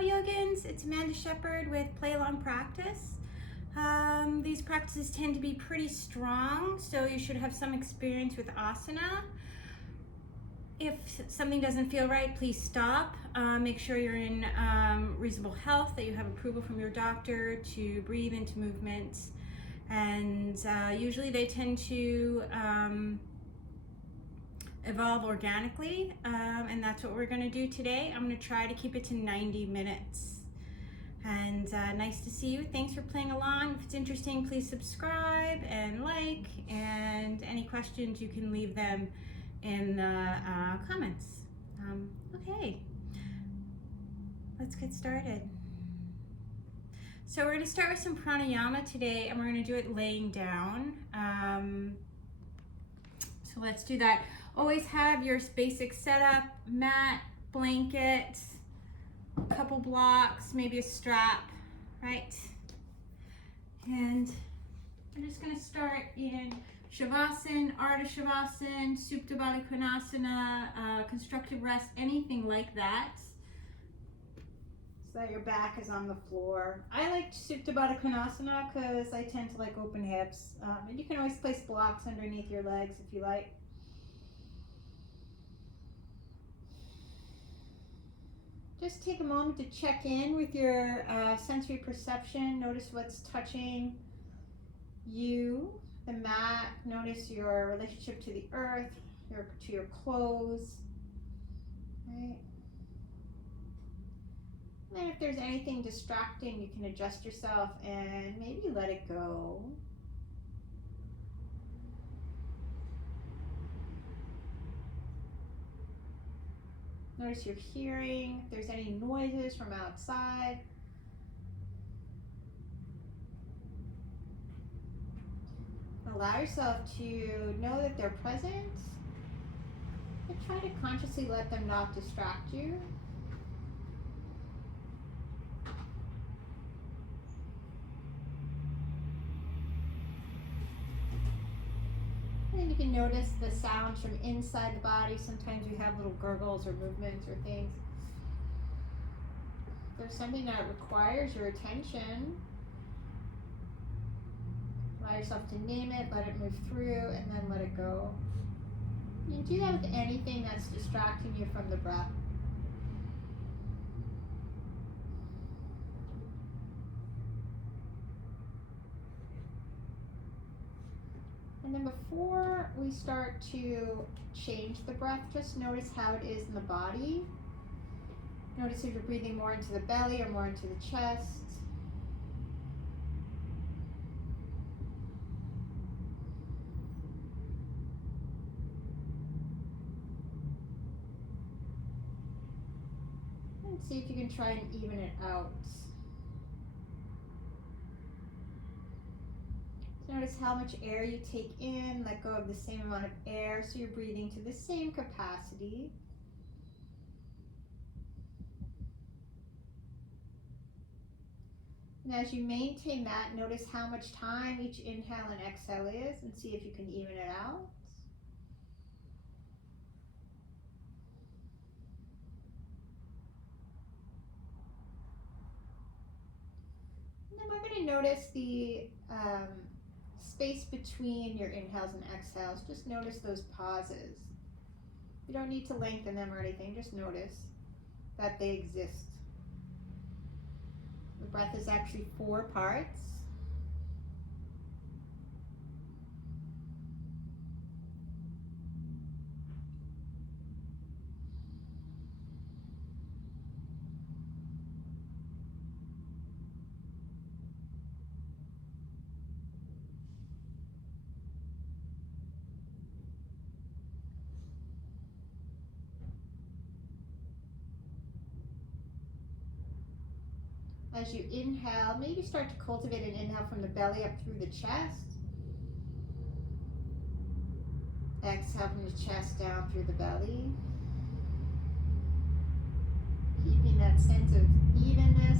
Hello Yogins, it's Amanda Shepherd with Play Along Practice. These practices tend to be pretty strong, so you should have some experience with asana. If something doesn't feel right, please stop. Make sure you're in reasonable health, that you have approval from your doctor to breathe into movements. And usually they tend to evolve organically, and that's what we're going to do today. I'm going to try to keep it to 90 minutes. And nice to see you. Thanks for playing along. If it's interesting, please subscribe and like, and any questions you can leave them in the comments. Okay, let's get started. So we're going to start with some pranayama today, and we're going to do it laying down. So let's do that. Always have your basic setup, mat, blanket, a couple blocks, maybe a strap, right? And I'm just going to start in Shavasana, Ardha Shavasana, Supta Baddha Konasana, constructive rest, anything like that. So that your back is on the floor. I like Supta Baddha Konasana because I tend to like open hips. And you can always place blocks underneath your legs if you like. Just take a moment to check in with your sensory perception. Notice what's touching you, the mat. Notice your relationship to the earth, to your clothes, right? And then if there's anything distracting, you can adjust yourself and maybe let it go. Notice your hearing, if there's any noises from outside. Allow yourself to know that they're present, and try to consciously let them not distract you. And you can notice the sounds from inside the body. Sometimes you have little gurgles or movements or things. If there's something that requires your attention, allow yourself to name it, let it move through, and then let it go. You can do that with anything that's distracting you from the breath. And then before we start to change the breath, just notice how it is in the body. Notice if you're breathing more into the belly or more into the chest. And see if you can try and even it out. Notice how much air you take in, let go of the same amount of air, so you're breathing to the same capacity. And as you maintain that, notice how much time each inhale and exhale is, and see if you can even it out. And then we're going to notice the space between your inhales and exhales. Just notice those pauses. You don't need to lengthen them or anything, just notice that they exist. The breath is actually 4 parts. As you inhale, maybe start to cultivate an inhale from the belly up through the chest. Exhale from the chest down through the belly. Keeping that sense of evenness.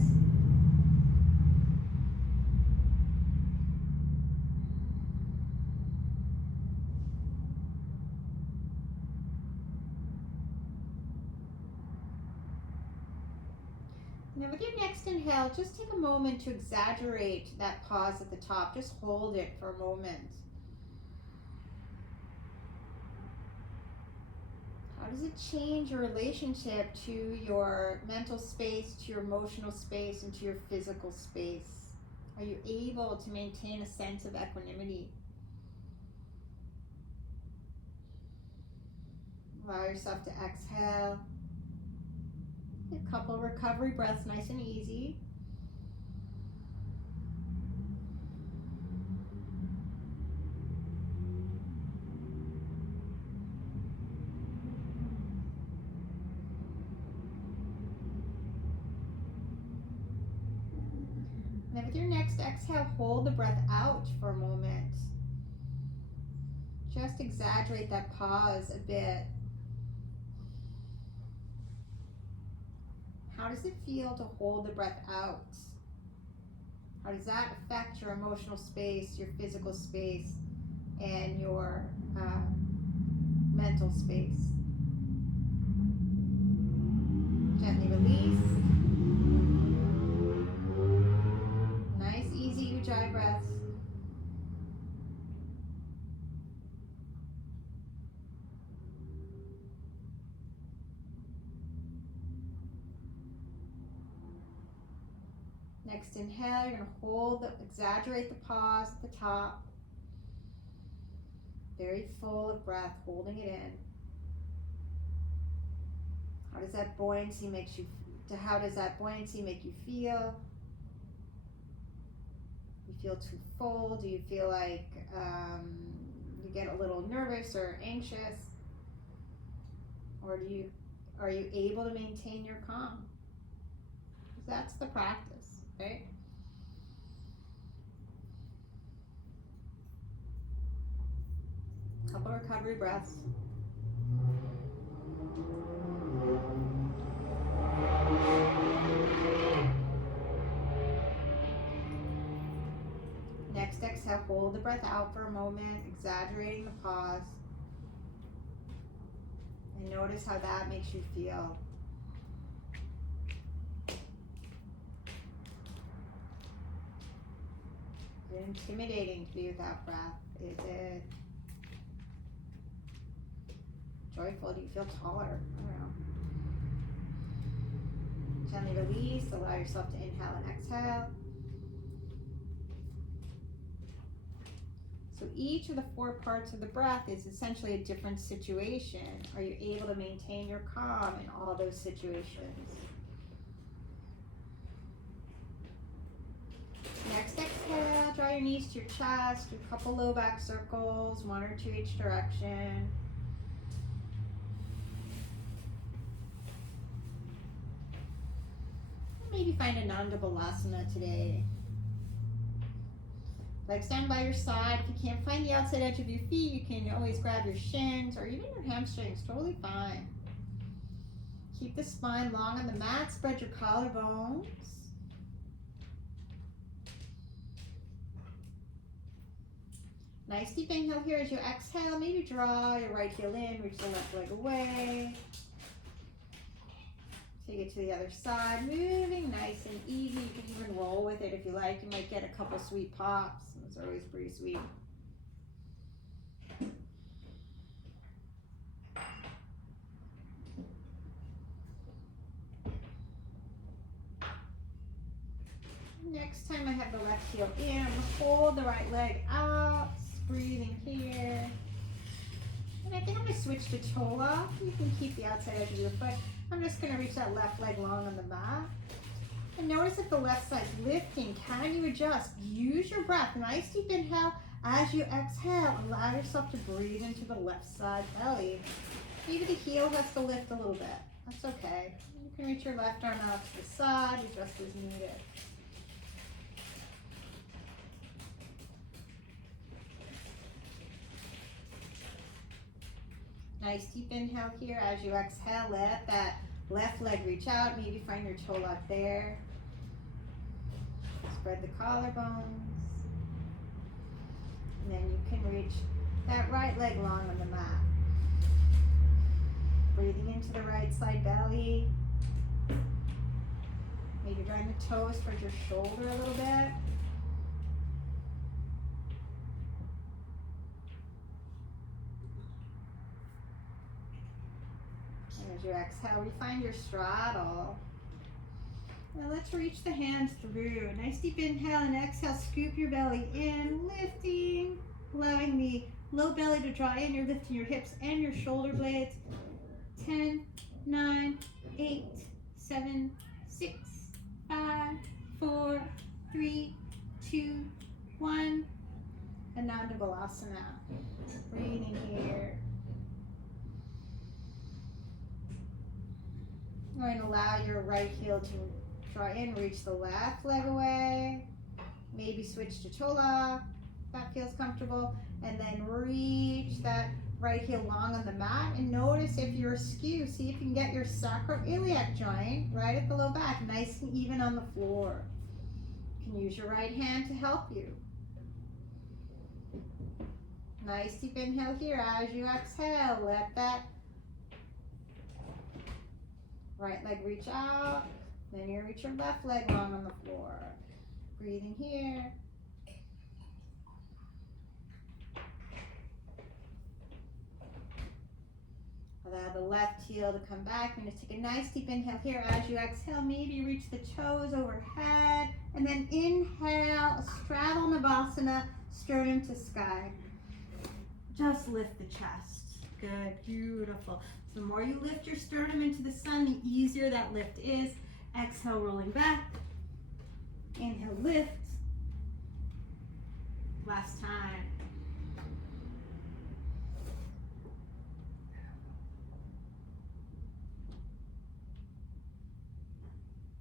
And then with your next inhale, just take a moment to exaggerate that pause at the top. Just hold it for a moment. How does it change your relationship to your mental space, to your emotional space, and to your physical space? Are you able to maintain a sense of equanimity? Allow yourself to exhale. A couple recovery breaths, nice and easy. And then with your next exhale, hold the breath out for a moment. Just exaggerate that pause a bit. How does it feel to hold the breath out? How does that affect your emotional space, your physical space, and your mental space? Gently release. Nice, easy ujjayi breaths. Next inhale, you're going to hold, exaggerate the pause at the top. Very full of breath, holding it in. How does that buoyancy make you feel? You feel too full? Do you feel like you get a little nervous or anxious? Or are you able to maintain your calm? Because that's the practice, right? Couple recovery breaths. Next exhale, hold the breath out for a moment, exaggerating the pause. And notice how that makes you feel. Is it intimidating to be without breath? Is it joyful? Do you feel taller? I don't know. Gently release, allow yourself to inhale and exhale. So each of the 4 parts of the breath is essentially a different situation. Are you able to maintain your calm in all those situations? Next exhale, draw your knees to your chest, do a couple low back circles, 1 or 2 each direction. Maybe find a tittibhasana today. Legs down by your side. If you can't find the outside edge of your feet, you can always grab your shins or even your hamstrings, totally fine. Keep the spine long on the mat, spread your collarbones. Nice deep inhale here as you exhale. Maybe draw your right heel in, reach the left leg away. Take it to the other side, moving nice and easy. You can even roll with it if you like. You might get a couple sweet pops. Those are always pretty sweet. Next time I have the left heel in, I'm going to hold the right leg out, breathing here. And I think I'm going to switch to toe lock. You can keep the outside edge of your foot. I'm just going to reach that left leg long on the mat. And notice if the left side's lifting, can you adjust? Use your breath. Nice deep inhale. As you exhale, allow yourself to breathe into the left side belly. Maybe the heel has to lift a little bit. That's okay. You can reach your left arm out to the side, adjust as needed. Nice deep inhale here. As you exhale, let that left leg reach out. Maybe find your toe lock there. Spread the collarbones. And then you can reach that right leg long on the mat. Breathing into the right side belly. Maybe bend the toes towards your shoulder a little bit. And as you exhale, refine your straddle. Now let's reach the hands through. Nice deep inhale and exhale. Scoop your belly in, lifting, allowing the low belly to draw in. You're lifting your hips and your shoulder blades. 10, 9, 8, 7, 6, 5, 4, 3, 2, 1. And now hindolasana. Breathing here. You're going to allow your right heel to draw in, reach the left leg away. Maybe switch to chola. That feels comfortable. And then reach that right heel long on the mat. And notice if you're askew, see if you can get your sacroiliac joint right at the low back, nice and even on the floor. You can use your right hand to help you. Nice deep inhale here. As you exhale, let that right leg reach out. Then you reach your left leg long on the floor. Breathing here. Allow the left heel to come back. You're going to take a nice deep inhale here. As you exhale, maybe reach the toes overhead. And then inhale, straddle Navasana, sternum to sky. Just lift the chest. Good, beautiful. So the more you lift your sternum into the sun, the easier that lift is. Exhale, rolling back. Inhale, lift. Last time.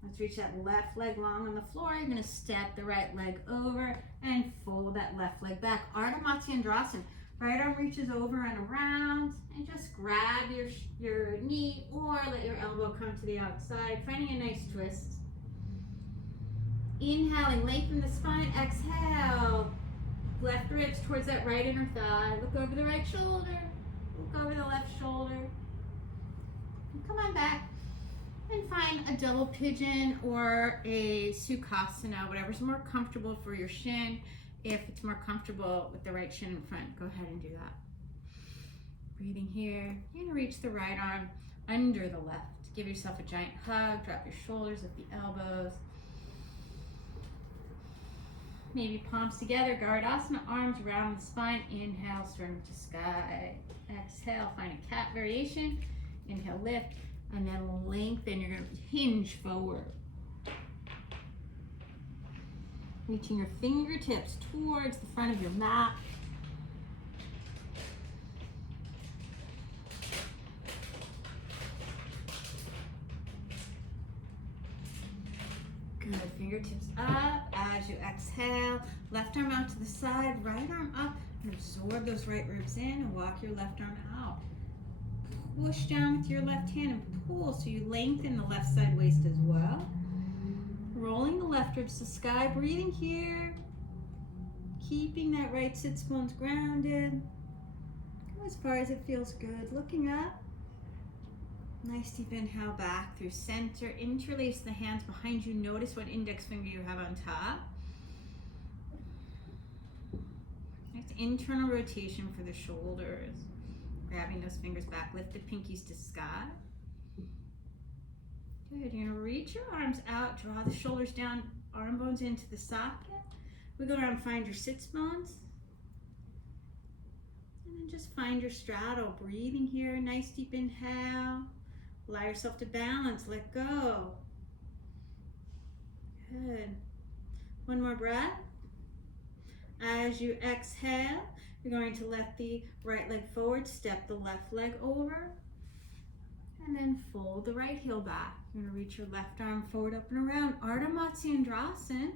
Let's reach that left leg long on the floor. You're going to step the right leg over and fold that left leg back. Ardha Matsyendrasana. Right arm reaches over and around, and just grab your knee or let your elbow come to the outside, finding a nice twist. Inhaling, lengthen the spine. Exhale, left ribs towards that right inner thigh. Look over the right shoulder. Look over the left shoulder. And come on back. And find a double pigeon or a sukhasana, whatever's more comfortable for your shin. If it's more comfortable with the right shin in front, go ahead and do that. Breathing here. You're going to reach the right arm under the left. Give yourself a giant hug. Drop your shoulders at the elbows. Maybe palms together. Garudasana, arms around the spine. Inhale, sternum to sky. Exhale, find a cat variation. Inhale, lift. And then lengthen. You're going to hinge forward. Reaching your fingertips towards the front of your mat. Good, fingertips up as you exhale. Left arm out to the side, right arm up, and absorb those right ribs in and walk your left arm out. Push down with your left hand and pull so you lengthen the left side waist as well. Rolling the left ribs to sky, breathing here. Keeping that right sits bones grounded. Go as far as it feels good. Looking up. Nice deep inhale back through center. Interlace the hands behind you. Notice what index finger you have on top. Nice internal rotation for the shoulders. Grabbing those fingers back. Lift the pinkies to sky. Good, you're gonna reach your arms out, draw the shoulders down, arm bones into the socket. Wiggle around, find your sits bones. And then just find your straddle, breathing here, nice deep inhale. Allow yourself to balance, let go. Good. One more breath. As you exhale, you're going to let the right leg forward, step the left leg over. And then fold the right heel back. You're going to reach your left arm forward, up and around. Ardha Matsyendrasana.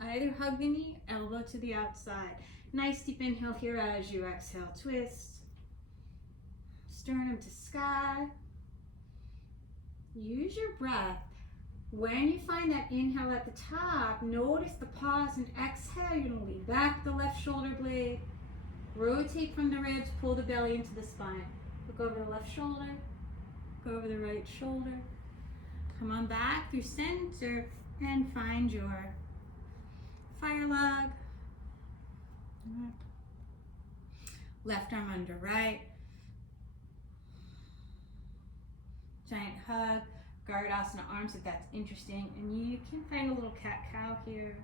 Either hug the knee, elbow to the outside. Nice deep inhale here as you exhale. Twist. Sternum to sky. Use your breath. When you find that inhale at the top, notice the pause and exhale. You're going to lean back the left shoulder blade. Rotate from the ribs, pull the belly into the spine. Look over the left shoulder, go over the right shoulder. Come on back through center and find your fire log. Left arm under right. Giant hug. Garudasana arms if that's interesting. And you can find a little cat-cow here.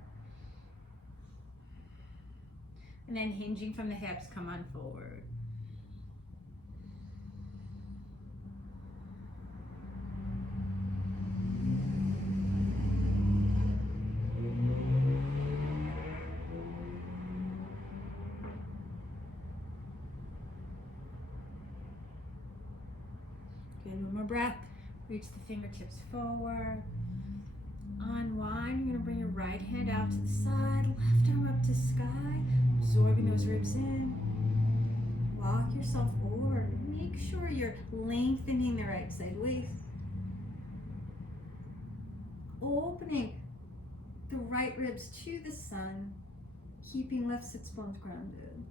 And then hinging from the hips, come on forward. Good, one more breath. Reach the fingertips forward. Unwind. You're going to bring your right hand out to the side, left arm up to sky, absorbing those ribs in. Walk yourself forward. Make sure you're lengthening the right side waist. Opening the right ribs to the sun, keeping left sits bones grounded.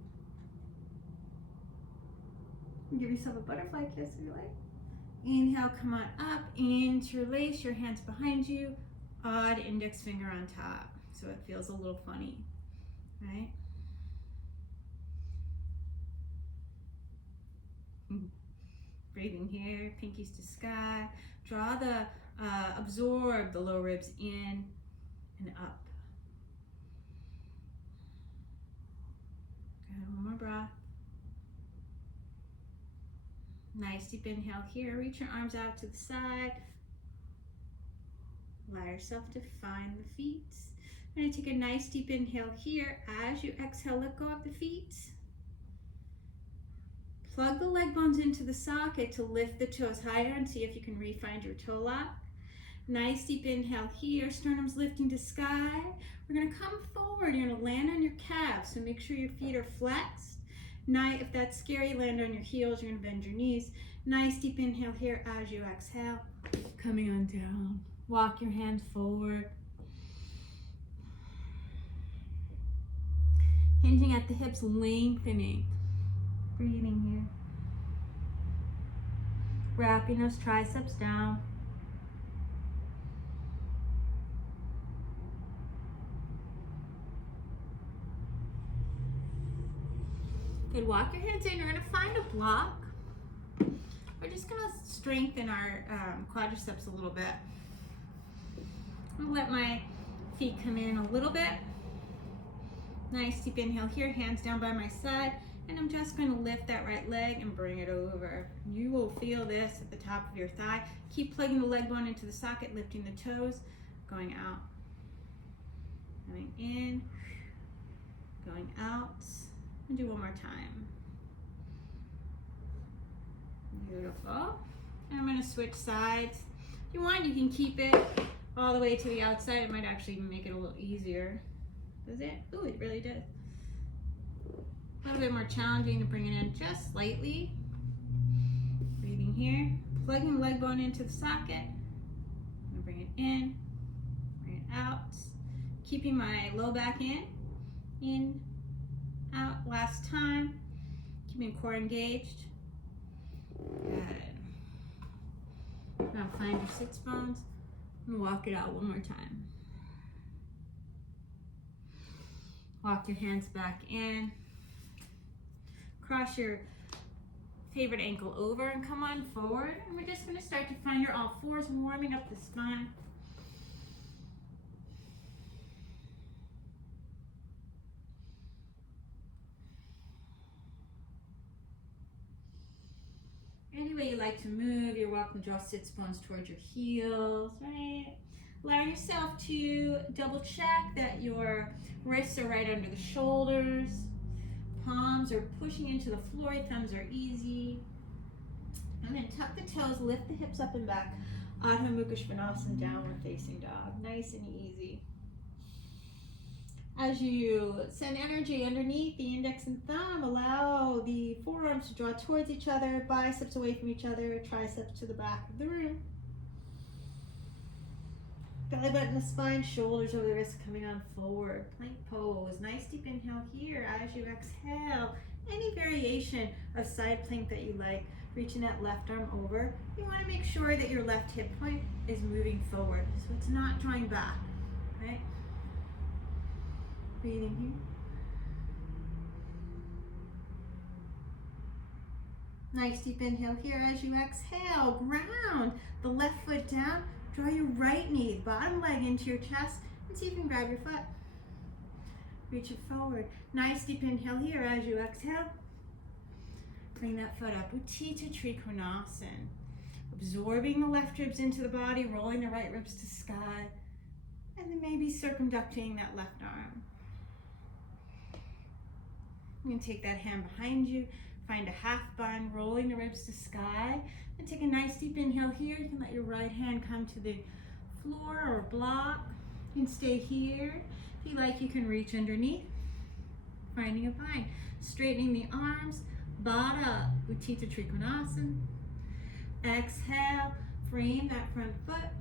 Give yourself a butterfly kiss if you like. Inhale, come on up, interlace your hands behind you, odd index finger on top, so it feels a little funny, right? Breathing here, pinkies to sky. Draw the, absorb the low ribs in and up. Good, one more breath. Nice deep inhale here. Reach your arms out to the side. Allow yourself to find the feet. You're going to take a nice deep inhale here. As you exhale, let go of the feet. Plug the leg bones into the socket to lift the toes higher and see if you can re-find your toe lock. Nice deep inhale here. Sternum's lifting to sky. We're going to come forward. You're going to land on your calves, so make sure your feet are flexed. Nice, if that's scary, land on your heels. You're going to bend your knees. Nice deep inhale here as you exhale. Coming on down. Walk your hands forward. Hinging at the hips, lengthening. Breathing here. Wrapping those triceps down. Good, walk your hands in. You're going to find a block. We're just going to strengthen our quadriceps a little bit. I'm going to let my feet come in a little bit. Nice deep inhale here, hands down by my side. And I'm just going to lift that right leg and bring it over. You will feel this at the top of your thigh. Keep plugging the leg bone into the socket, lifting the toes, going out. Going in, going out. And do one more time. Beautiful. And I'm going to switch sides. If you want, you can keep it all the way to the outside. It might actually make it a little easier. Does it? Oh, it really does. A little bit more challenging to bring it in just slightly. Breathing here. Plugging the leg bone into the socket. I'm going to bring it in. Bring it out. Keeping my low back in, out. Last time. Keeping core engaged. Good. Now find your sits bones and walk it out one more time. Walk your hands back in. Cross your favorite ankle over and come on forward. And we're just going to start to find your all fours, warming up the spine. Any way you like to move, you're welcome to draw sits bones towards your heels, right? Allow yourself to double check that your wrists are right under the shoulders. Palms are pushing into the floor, thumbs are easy. And then tuck the toes, lift the hips up and back. Adho Mukha Svanasana, downward facing dog. Nice and easy. As you send energy underneath the index and thumb, allow the forearms to draw towards each other, biceps away from each other, triceps to the back of the room. Belly button, the spine, shoulders over the wrists coming on forward. Plank pose. Nice deep inhale here as you exhale. Any variation of side plank that you like. Reaching that left arm over. You want to make sure that your left hip point is moving forward, so it's not drawing back, right? Breathing here. Nice deep inhale here as you exhale. Ground the left foot down. Draw your right knee, bottom leg into your chest, and see if you can grab your foot. Reach it forward. Nice deep inhale here as you exhale. Bring that foot up. Tittibhasanas. Absorbing the left ribs into the body, rolling the right ribs to sky, and then maybe circumducting that left arm. You can take that hand behind you, find a half bind, rolling the ribs to sky, and take a nice deep inhale here. You can let your right hand come to the floor or block. You can stay here. If you like, you can reach underneath, finding a bind. Straightening the arms, Baddha Utthita Trikonasana. Exhale, frame that front foot.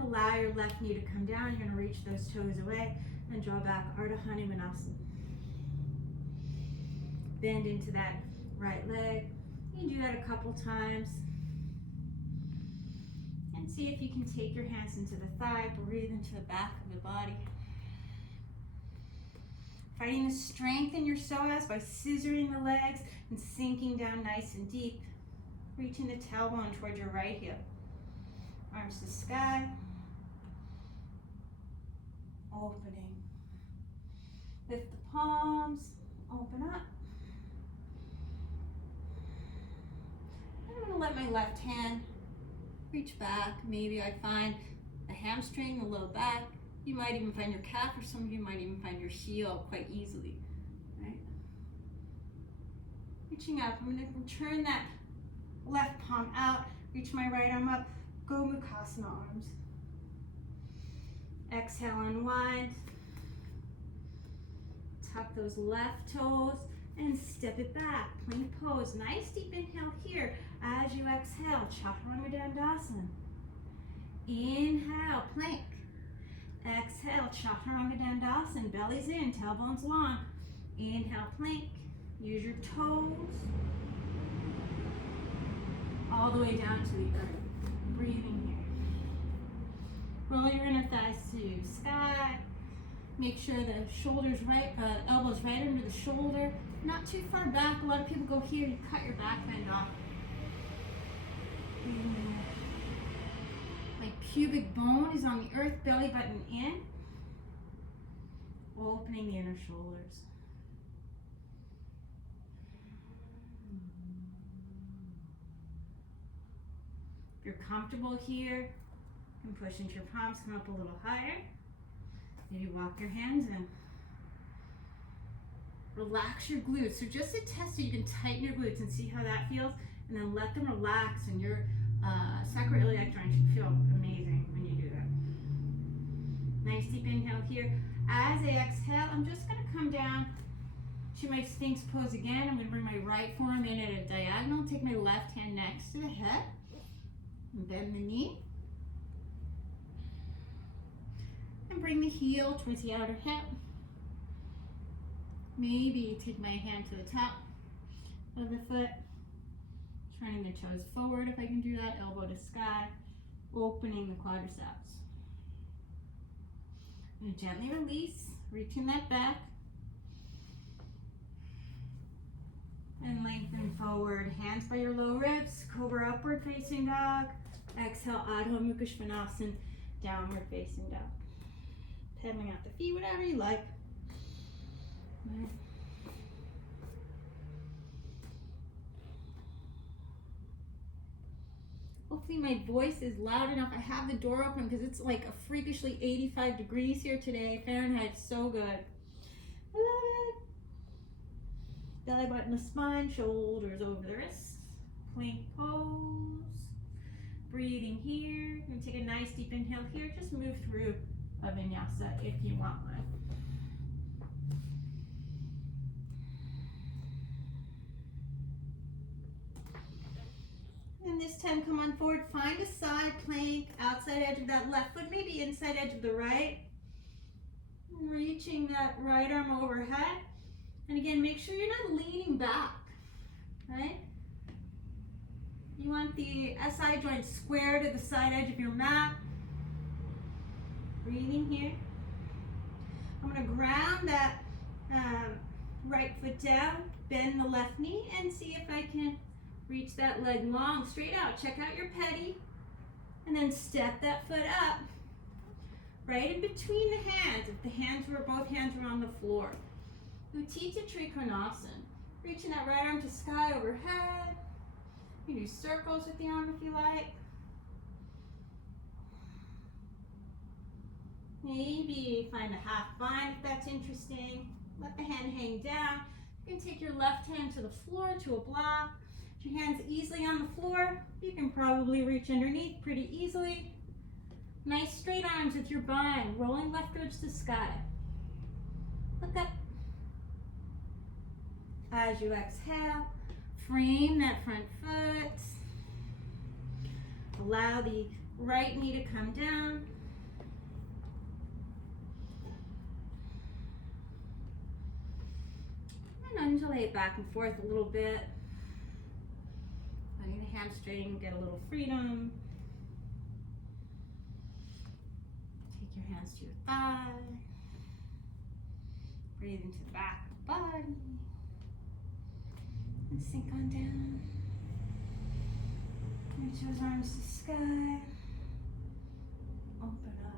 Allow your left knee to come down. You're going to reach those toes away and draw back Ardha Hanumanasana. Bend into that right leg. You can do that a couple times. And see if you can take your hands into the thigh, breathe into the back of the body. Finding the strength in your psoas by scissoring the legs and sinking down nice and deep. Reaching the tailbone towards your right heel. Arms to sky. Opening. Lift the palms. Open up. I'm going to let my left hand reach back. Maybe I find a hamstring, a low back. You might even find your calf, or some of you might even find your heel quite easily, right? Reaching up, I'm going to turn that left palm out, reach my right arm up, Gomukhasana arms. Exhale, unwind. Tuck those left toes and step it back. Plank pose. Nice deep inhale here as you exhale. Chaturanga Dandasana. Inhale, plank. Exhale, Chaturanga Dandasana. Belly's in, tailbone's long. Inhale, plank. Use your toes. All the way down to the earth. Breathing here. Roll your inner thighs to sky. Make sure the shoulders right, elbows right under the shoulder. Not too far back. A lot of people go here, you cut your back bend off. My pubic bone is on the earth, belly button in. Opening the inner shoulders. If you're comfortable here, you can push into your palms, come up a little higher. Maybe walk your hands in. Relax your glutes. So just a test so you can tighten your glutes and see how that feels, and then let them relax, and your sacroiliac joint should feel amazing when you do that. Nice deep inhale here. As I exhale, I'm just going to come down to my Sphinx pose again. I'm going to bring my right forearm in at a diagonal. Take my left hand next to the head. Bend the knee. And bring the heel towards the outer hip. Maybe take my hand to the top of the foot. Turning the toes forward if I can do that. Elbow to sky. Opening the quadriceps. And gently release. Reaching that back. And lengthen forward. Hands by your low ribs. Cobra upward facing dog. Exhale, Adho Mukha Svanasana. Downward facing dog. Pedaling out the feet, whatever you like. Right. Hopefully my voice is loud enough. I have the door open because it's like a freakishly 85 degrees here today. Fahrenheit, so good. I love it. Belly button to spine, shoulders over the wrists. Plank pose. Breathing here. You're going to take a nice deep inhale here. Just move through a vinyasa if you want one. And this time, come on forward. Find a side plank, outside edge of that left foot, maybe inside edge of the right. Reaching that right arm overhead. And again, make sure you're not leaning back. right? You want the SI joint square to the side edge of your mat. Breathing here. I'm going to ground that right foot down, bend the left knee, and see if I can reach that leg long, straight out. Check out your petty, and then step that foot up, right in between the hands. If both hands were on the floor. Tittibhasanas. Reaching that right arm to sky overhead. You can do circles with the arm if you like. Maybe find a half bind if that's interesting. Let the hand hang down. You can take your left hand to the floor, to a block. Your hands easily on the floor. You can probably reach underneath pretty easily. Nice straight arms with your bind, rolling left ribs to sky. Look up. As you exhale, frame that front foot. Allow the right knee to come down. And undulate back and forth a little bit. Letting the hamstring get a little freedom. Take your hands to your thigh. Breathe into the back of the body. And sink on down. Reach those arms to the sky. Open up.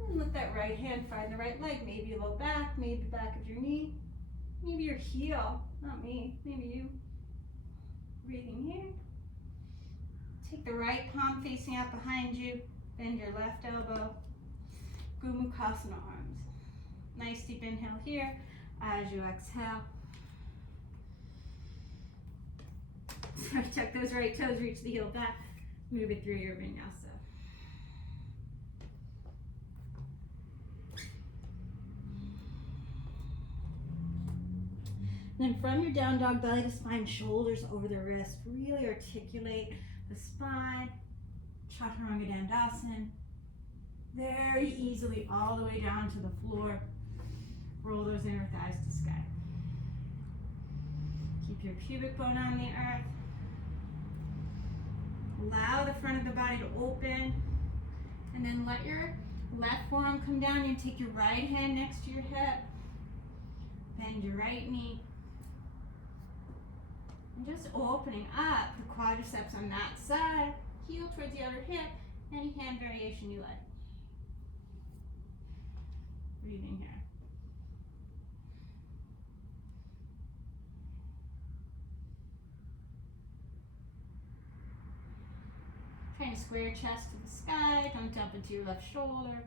And let that right hand find the right leg. Maybe a low back, maybe the back of your knee. Maybe your heel, not me, maybe you. Breathing here. Take the right palm facing out behind you. Bend your left elbow. Vrshchikasana arms. Nice deep inhale here. As you exhale. Tuck those right toes, reach the heel back. Move it through your vinyasa. Then from your down dog, belly to spine, shoulders over the wrist. Really articulate the spine. Chaturanga dandasana. Very easily all the way down to the floor. Roll those inner thighs to sky. Keep your pubic bone on the earth. Allow the front of the body to open. And then let your left forearm come down. You take your right hand next to your hip. Bend your right knee. And just opening up the quadriceps on that side. Heel towards the other hip. Any hand variation you like. Breathing here. Trying to square your chest to the sky. Don't dump into your left shoulder.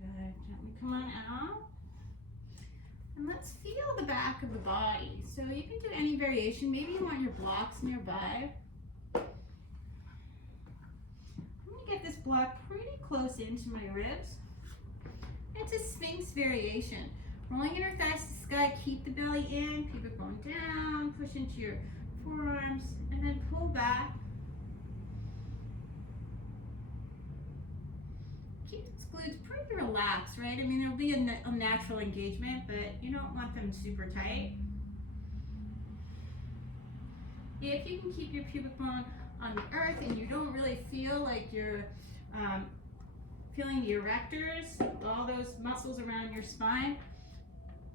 Good. Gently come on out. And let's feel the back of the body. So you can do any variation. Maybe you want your blocks nearby. I'm going to get this block pretty close into my ribs. It's a Sphinx variation. Rolling inner thighs to the sky, keep the belly in, pubic bone down, push into your forearms, and then pull back. Keep those glutes pretty relaxed, right? I mean, there'll be a natural engagement, but you don't want them super tight. If you can keep your pubic bone on the earth and you don't really feel like you're feeling the erectors, all those muscles around your spine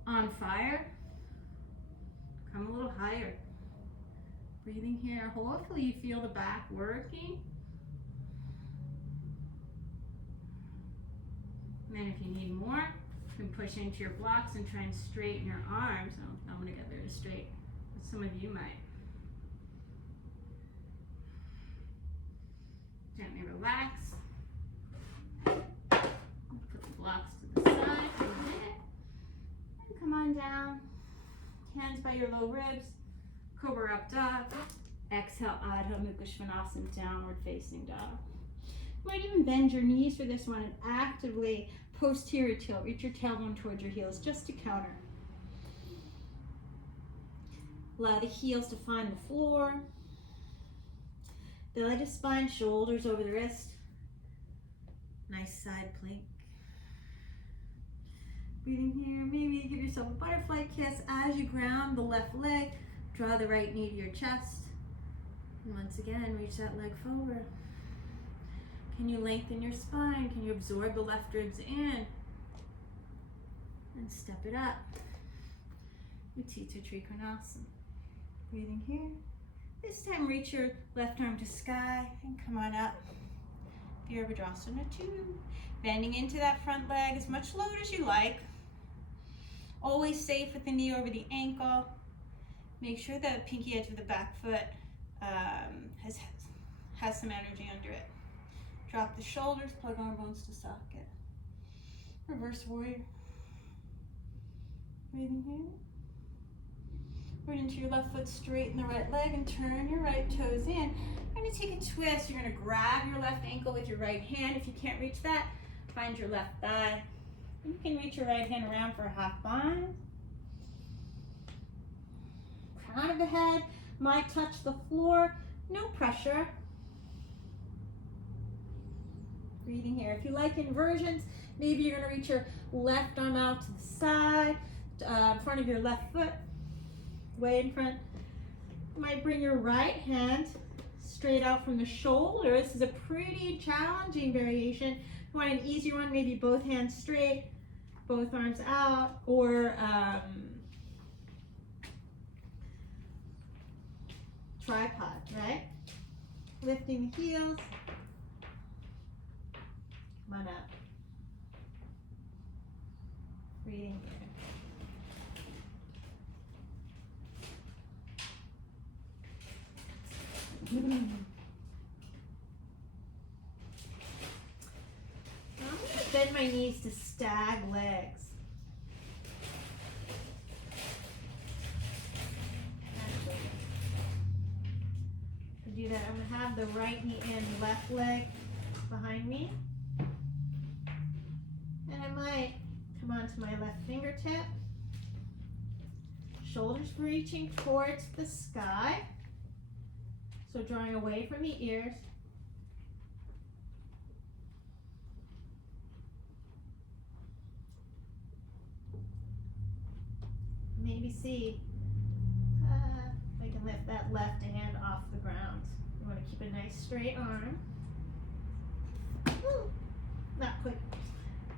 on fire, come a little higher. Breathing here. Hopefully you feel the back working. And then if you need more, you can push into your blocks and try and straighten your arms. I'm going to get very straight, but some of you might. Gently relax. Put the blocks to the side for a minute. And come on down. Hands by your low ribs. Cobra up dog. Exhale, Adho Mukha Svanasana, downward facing dog. You might even bend your knees for this one and actively posterior tilt. Reach your tailbone towards your heels just to counter. Allow the heels to find the floor. Belly to spine, shoulders over the wrist. Nice side plank. Breathing here, maybe give yourself a butterfly kiss as you ground the left leg. Draw the right knee to your chest. And once again, reach that leg forward. Can you lengthen your spine? Can you absorb the left ribs in? And step it up. Tittibhasanas. Breathing here. This time reach your left arm to sky and come on up. Vrschchikasana 2. Bending into that front leg as much load as you like. Always safe with the knee over the ankle. Make sure the pinky edge of the back foot has some energy under it. Drop the shoulders, plug arm bones to socket. Reverse warrior. Breathing here. Root into your left foot, straighten the right leg and turn your right toes in. You're going to take a twist. You're going to grab your left ankle with your right hand. If you can't reach that, find your left thigh. You can reach your right hand around for a half bind. Crown of the head might touch the floor. No pressure. Breathing here. If you like inversions, maybe you're going to reach your left arm out to the side, in front of your left foot, way in front. You might bring your right hand straight out from the shoulder. This is a pretty challenging variation. If you want an easier one, maybe both hands straight, both arms out, or tripod, right? Lifting the heels. Come on up. Breathing here. Now I'm going to bend my knees to stag legs. To do that, I'm going to have the right knee in, left leg behind me. And I might come onto my left fingertip. Shoulders reaching towards the sky. So drawing away from the ears. Maybe see if I can lift that left hand off the ground. You want to keep a nice straight arm. Ooh, not quick.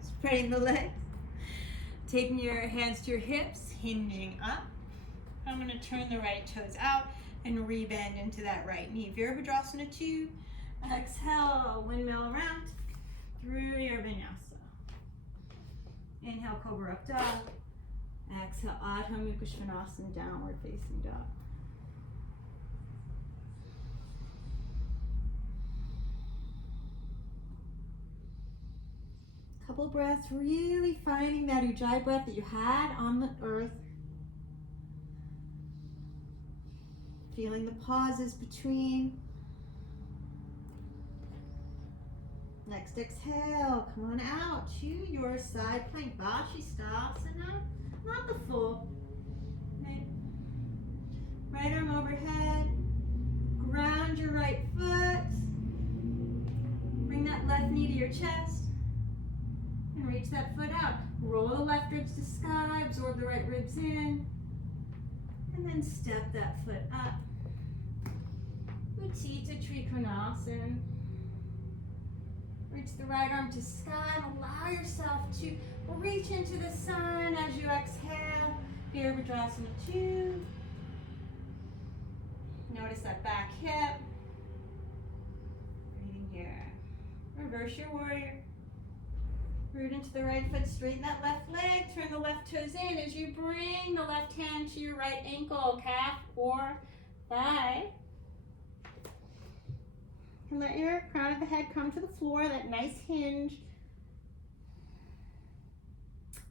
Spreading the legs. Taking your hands to your hips, hinging up. I'm going to turn the right toes out and rebend into that right knee. Vrschchikasana 2. Exhale, windmill around through your vinyasa. Inhale, cobra up dog. Exhale, Adho Mukha Svanasana, downward facing dog. Couple breaths, really finding that ujjayi breath that you had on the earth. Feeling the pauses between. Next exhale, come on out to your side plank, vrshchikasana, not the full. Right arm overhead, ground your right foot, bring that left knee to your chest, and reach that foot out. Roll the left ribs to sky, absorb the right ribs in, and then step that foot up. Tittibhasanas. Reach the right arm to sky and allow yourself to reach into the sun as you exhale. Vrschchikasana 2. Notice that back hip. Breathing here. Reverse your warrior. Root into the right foot, straighten that left leg, turn the left toes in as you bring the left hand to your right ankle, calf or thigh. And let your crown of the head come to the floor, that nice hinge.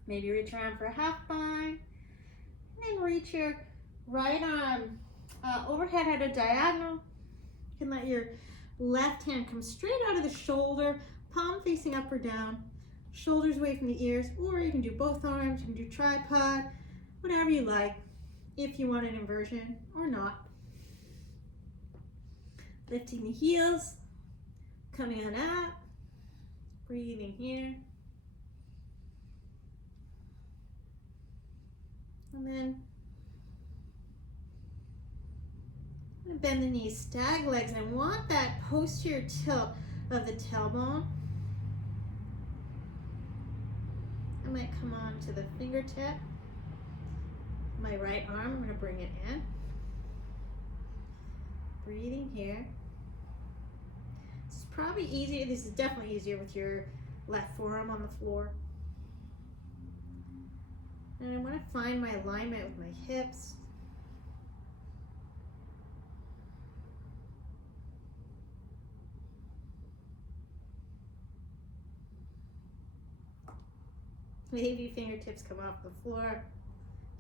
Maybe reach around for a half bind. And then reach your right arm overhead at a diagonal. You can let your left hand come straight out of the shoulder, palm facing up or down. Shoulders away from the ears, or you can do both arms, you can do tripod, whatever you like, if you want an inversion or not. Lifting the heels, coming on up, breathing here. And then I'm going to bend the knees, stag legs, and I want that posterior tilt of the tailbone. I might come on to the fingertip. My right arm, I'm going to bring it in. Breathing here. This is probably easier. This is definitely easier with your left forearm on the floor. And I want to find my alignment with my hips. Maybe fingertips come off the floor.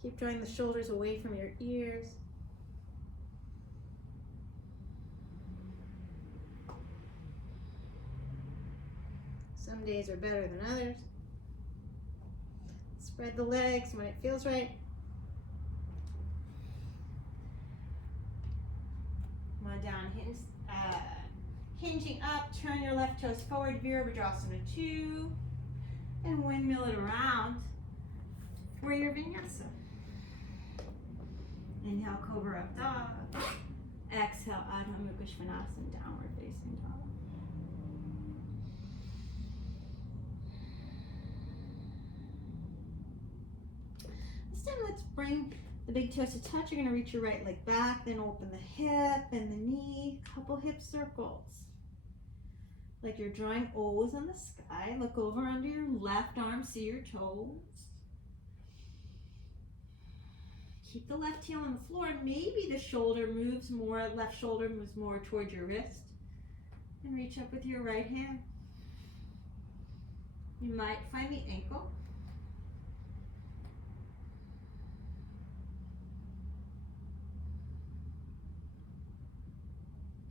Keep drawing the shoulders away from your ears. Some days are better than others. Spread the legs when it feels right. Come on down, hinging up, turn your left toes forward, vrschikasana 2, and windmill it around for your vinyasa. Inhale, cobra up dog. Exhale, adho mukha svanasana, downward facing dog. This time, let's bring the big toes to touch. You're going to reach your right leg back, then open the hip and the knee. Couple hip circles. Like you're drawing O's on the sky. Look over under your left arm, see your toes. Keep the left heel on the floor. Maybe the shoulder moves more, left shoulder moves more towards your wrist. And reach up with your right hand. You might find the ankle.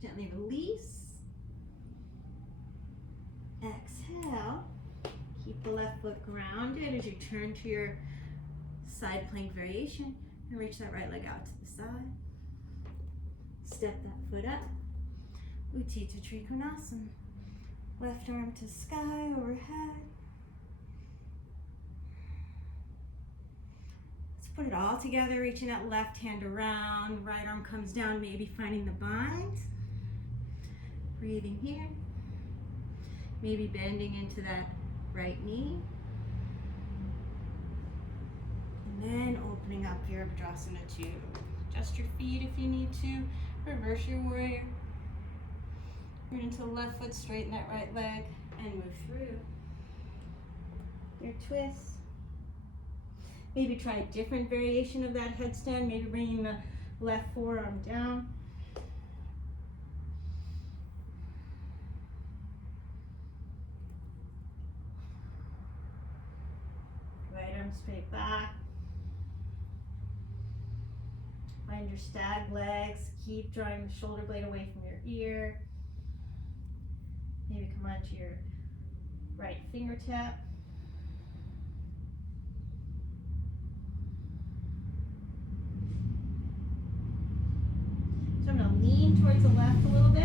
Gently release. Exhale. Keep the left foot grounded as you turn to your side plank variation and reach that right leg out to the side. Step that foot up. Utthita Trikonasana. Left arm to sky overhead. Let's put it all together, reaching that left hand around. Right arm comes down, maybe finding the bind. Breathing here. Maybe bending into that right knee. And then opening up your vrschikasana 2. Adjust your feet if you need to. Reverse your warrior. Turn into the left foot, straighten that right leg, and move through. Your twist. Maybe try a different variation of that headstand. Maybe bringing the left forearm down. Right arm straight back. Find your stag legs. Keep drawing the shoulder blade away from your ear. Maybe come onto your right fingertip. So I'm going to lean towards the left a little bit.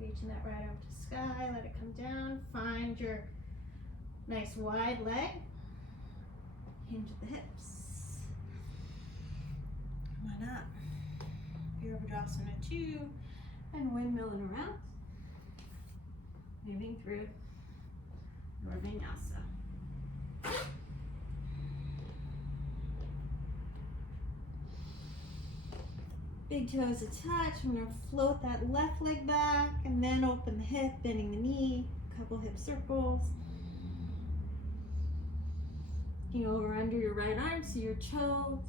Reaching that right arm to sky, let it come down. Find your nice wide leg. Hinge at the hips. Come on up. Vrschikasana 2 and windmilling around. Moving through your vinyasa. Big toes to touch. I'm going to float that left leg back and then open the hip, bending the knee, a couple hip circles. Looking over under your right arm, see your toes.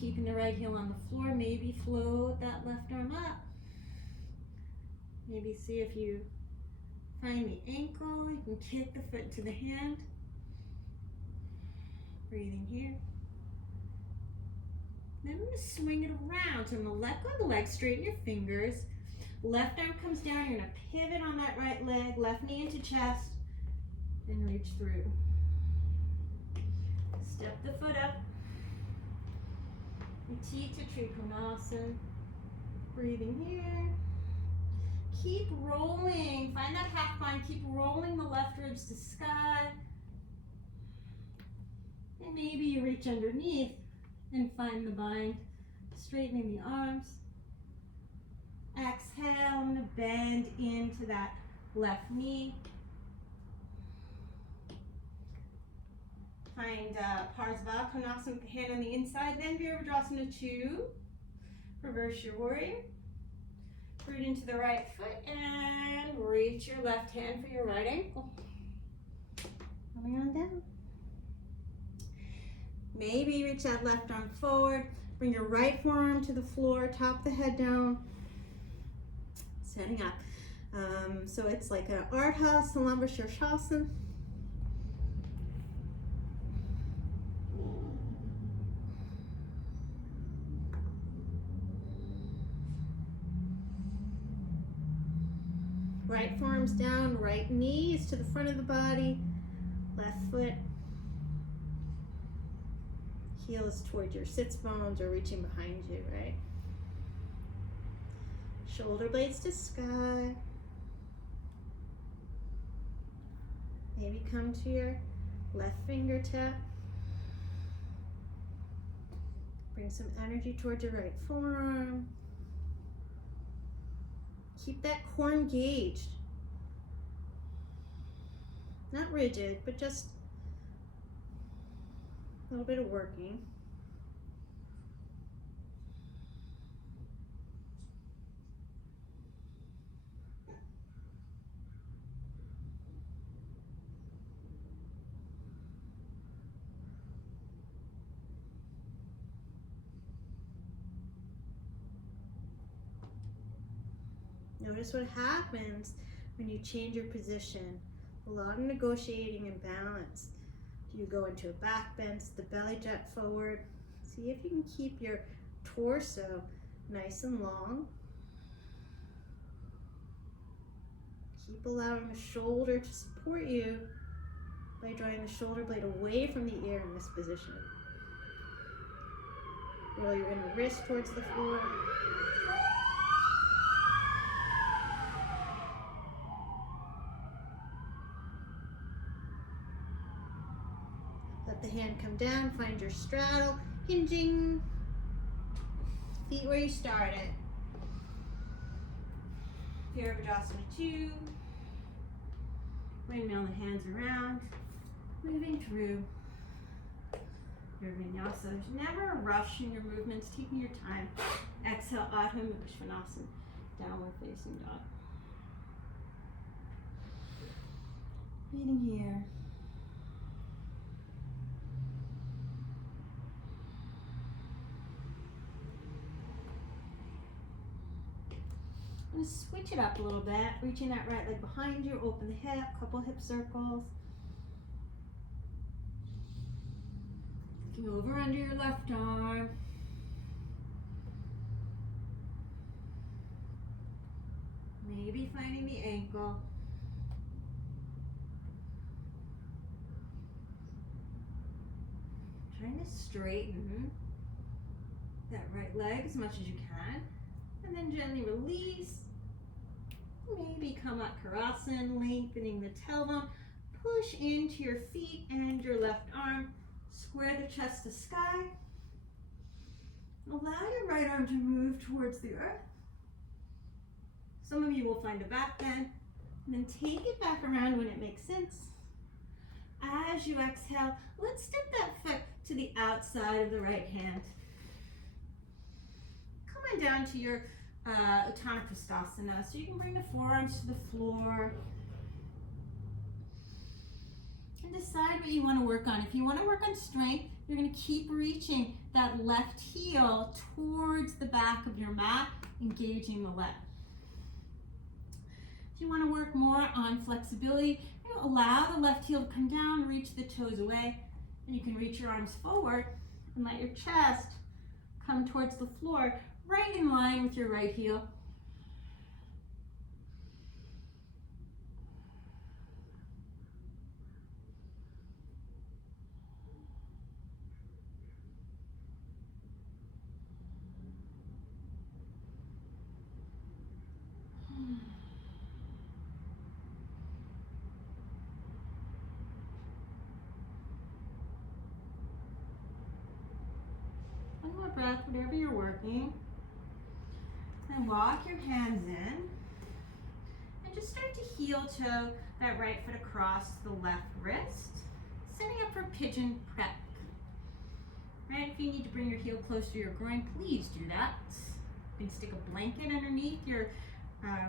Keeping the right heel on the floor, maybe float that left arm up. Maybe see if you Find the ankle. You can kick the foot to the hand. Breathing here. Then I'm going to swing it around. So I'm going to let go of the leg, straighten your fingers. Left arm comes down. You're going to pivot on that right leg. Left knee into chest. And reach through. Step the foot up. Tittibhasanas. Breathing here. Keep rolling. Find that half bind. Keep rolling the left ribs to sky. And maybe you reach underneath and find the bind. Straightening the arms. Exhale. I'm going to bend into that left knee. Find Parsvakonasana with the hand on the inside. Then Virabhadrasana 2. Reverse your warrior. Root into the right foot and reach your left hand for your right ankle. Coming on down. Maybe reach that left arm forward. Bring your right forearm to the floor. Top the head down. Setting up. So it's like an Ardha Salamba Sirsasana. Right forearm's down, right knee is to the front of the body, left foot, heel is towards your sits bones or reaching behind you, right? Shoulder blades to sky. Maybe come to your left fingertip. Bring some energy towards your right forearm. Keep that core engaged. Not rigid, but just a little bit of working. Notice what happens when you change your position. A lot of negotiating and balance. Do you go into a back bend, the belly jet forward? See if you can keep your torso nice and long. Keep allowing the shoulder to support you by drawing the shoulder blade away from the ear in this position. Roll your inner wrist towards the floor. Let the hand come down, find your straddle, hinging, feet where you started. Virabhadrasana 2. Windmill the hands around, moving through your vinyasa. There's never a rush in your movements, taking your time. Exhale, Adho Mukha Svanasana, downward facing dog. Breathing here. I'm going to switch it up a little bit, reaching that right leg behind you, open the hip, couple hip circles. Looking over under your left arm. Maybe finding the ankle. Trying to straighten that right leg as much as you can. And then gently release. Maybe come up Caravan, lengthening the tailbone. Push into your feet and your left arm. Square the chest to sky. Allow your right arm to move towards the earth. Some of you will find a back bend. And then take it back around when it makes sense. As you exhale, let's step that foot to the outside of the right hand. Come on down to your Uttana Kristasana, so you can bring the forearms to the floor and decide what you want to work on. If you want to work on strength, you're going to keep reaching that left heel towards the back of your mat, engaging the leg. If you want to work more on flexibility, you allow the left heel to come down, reach the toes away, and you can reach your arms forward and let your chest come towards the floor, right in line with your right heel. One more breath, whatever you're working. And walk your hands in. And just start to heel toe that right foot across the left wrist, setting up for pigeon prep. Right, if you need to bring your heel close to your groin, please do that. You can stick a blanket underneath your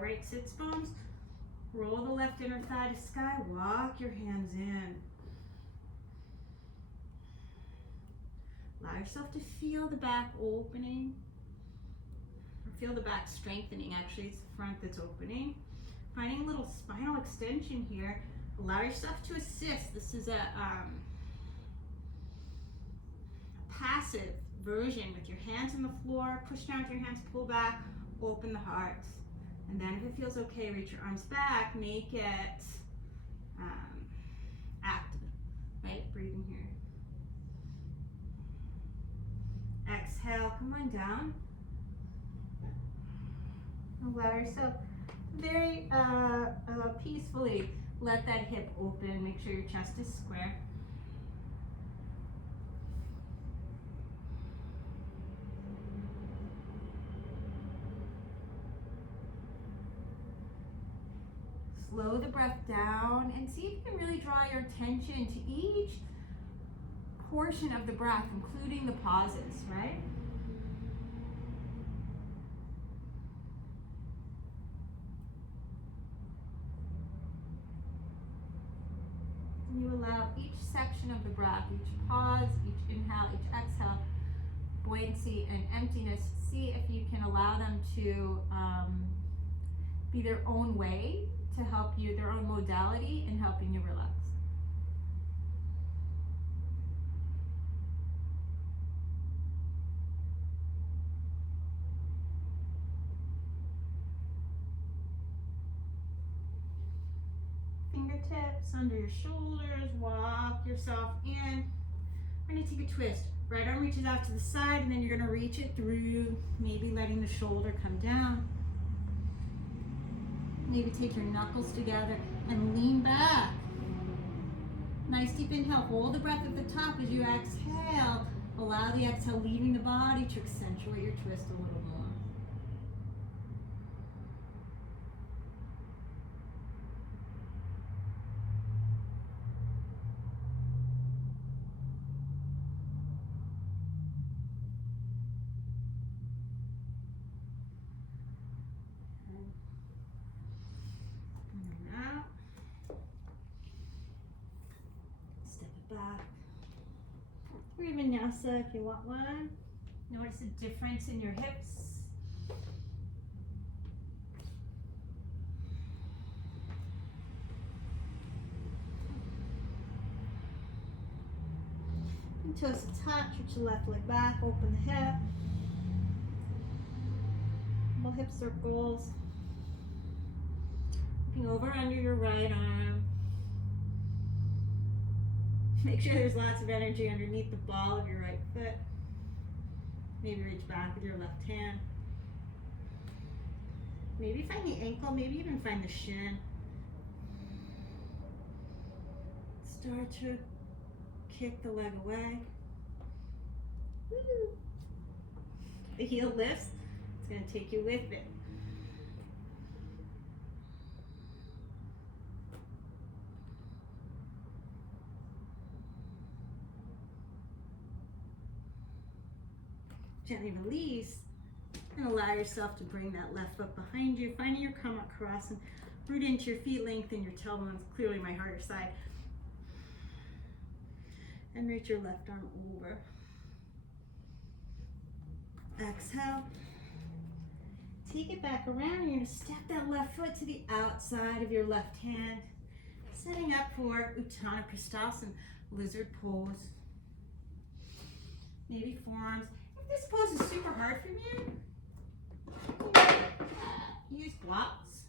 right sits bones. Roll the left inner thigh to sky, walk your hands in. Allow yourself to feel the back opening. Or feel the back strengthening, actually it's the front that's opening. Finding a little spinal extension here. Allow yourself to assist. This is a passive version with your hands on the floor. Push down with your hands, pull back, open the heart. And then if it feels okay, reach your arms back, make it active, right? Breathing here. Exhale, come on down. Allow yourself very peacefully let that hip open. Make sure your chest is square. Slow the breath down and see if you can really draw your attention to each portion of the breath, including the pauses, right? And you allow each section of the breath, each pause, each inhale, each exhale, buoyancy and emptiness. See if you can allow them to be their own way to help you, their own modality in helping you relax. Fingertips under your shoulders, walk yourself in. We're going to take a twist. Right arm reaches out to the side, and then you're going to reach it through, maybe letting the shoulder come down. Maybe take your knuckles together and lean back. Nice deep inhale. Hold the breath at the top as you exhale. Allow the exhale leaving the body to accentuate your twist a little more. Back. Or even Nyasa if you want one. Notice the difference in your hips. And toes to touch, reach the left leg back, open the hip. Little hip circles. Looking over under your right arm. Make sure there's lots of energy underneath the ball of your right foot. Maybe reach back with your left hand. Maybe find the ankle, maybe even find the shin. Start to kick the leg away. Woo. The heel lifts, it's going to take you with it. Gently release and allow yourself to bring that left foot behind you, finding your come across and root into your feet, lengthen your tailbones, clearly my harder side. And reach your left arm over. take it back around. You're going to step that left foot to the outside of your left hand, setting up for ustrasana, lizard pose. Maybe forearms. If this pose is super hard for you, use blocks.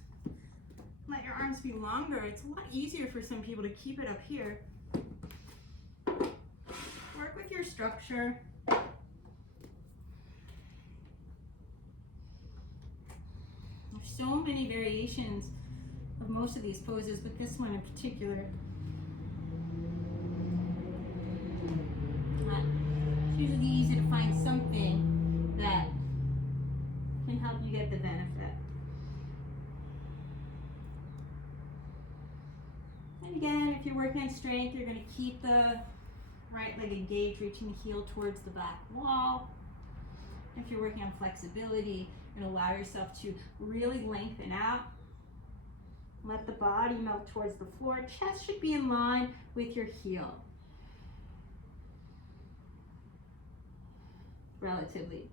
Let your arms be longer. It's a lot easier for some people to keep it up here. Work with your structure. There's so many variations of most of these poses, but this one in particular. It's usually easy to find something that can help you get the benefit. And again, if you're working on strength, you're going to keep the right leg engaged, reaching the heel towards the back wall. If you're working on flexibility, you're going to allow yourself to really lengthen out. Let the body melt towards the floor. Chest should be in line with your heel. Relatively.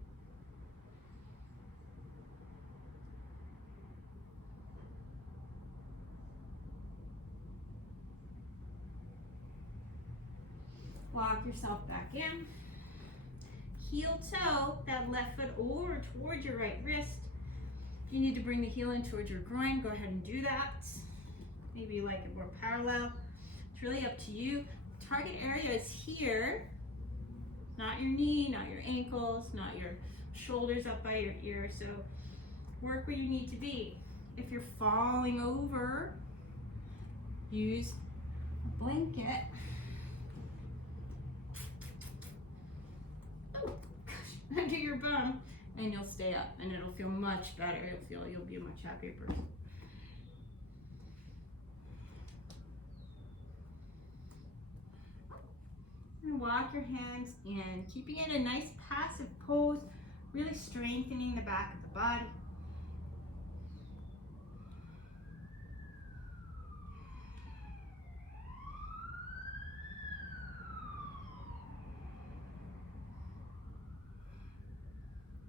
Walk yourself back in. Heel toe that left foot over towards your right wrist. If you need to bring the heel in towards your groin, go ahead and do that. Maybe you like it more parallel. It's really up to you. Target area is here. Not your knee, not your ankles, not your shoulders up by your ear. So work where you need to be. If you're falling over, use a blanket. Under your bum, and you'll stay up, and it'll feel much better. You'll be a much happier person. And walk your hands in, keeping it a nice passive pose, really strengthening the back of the body.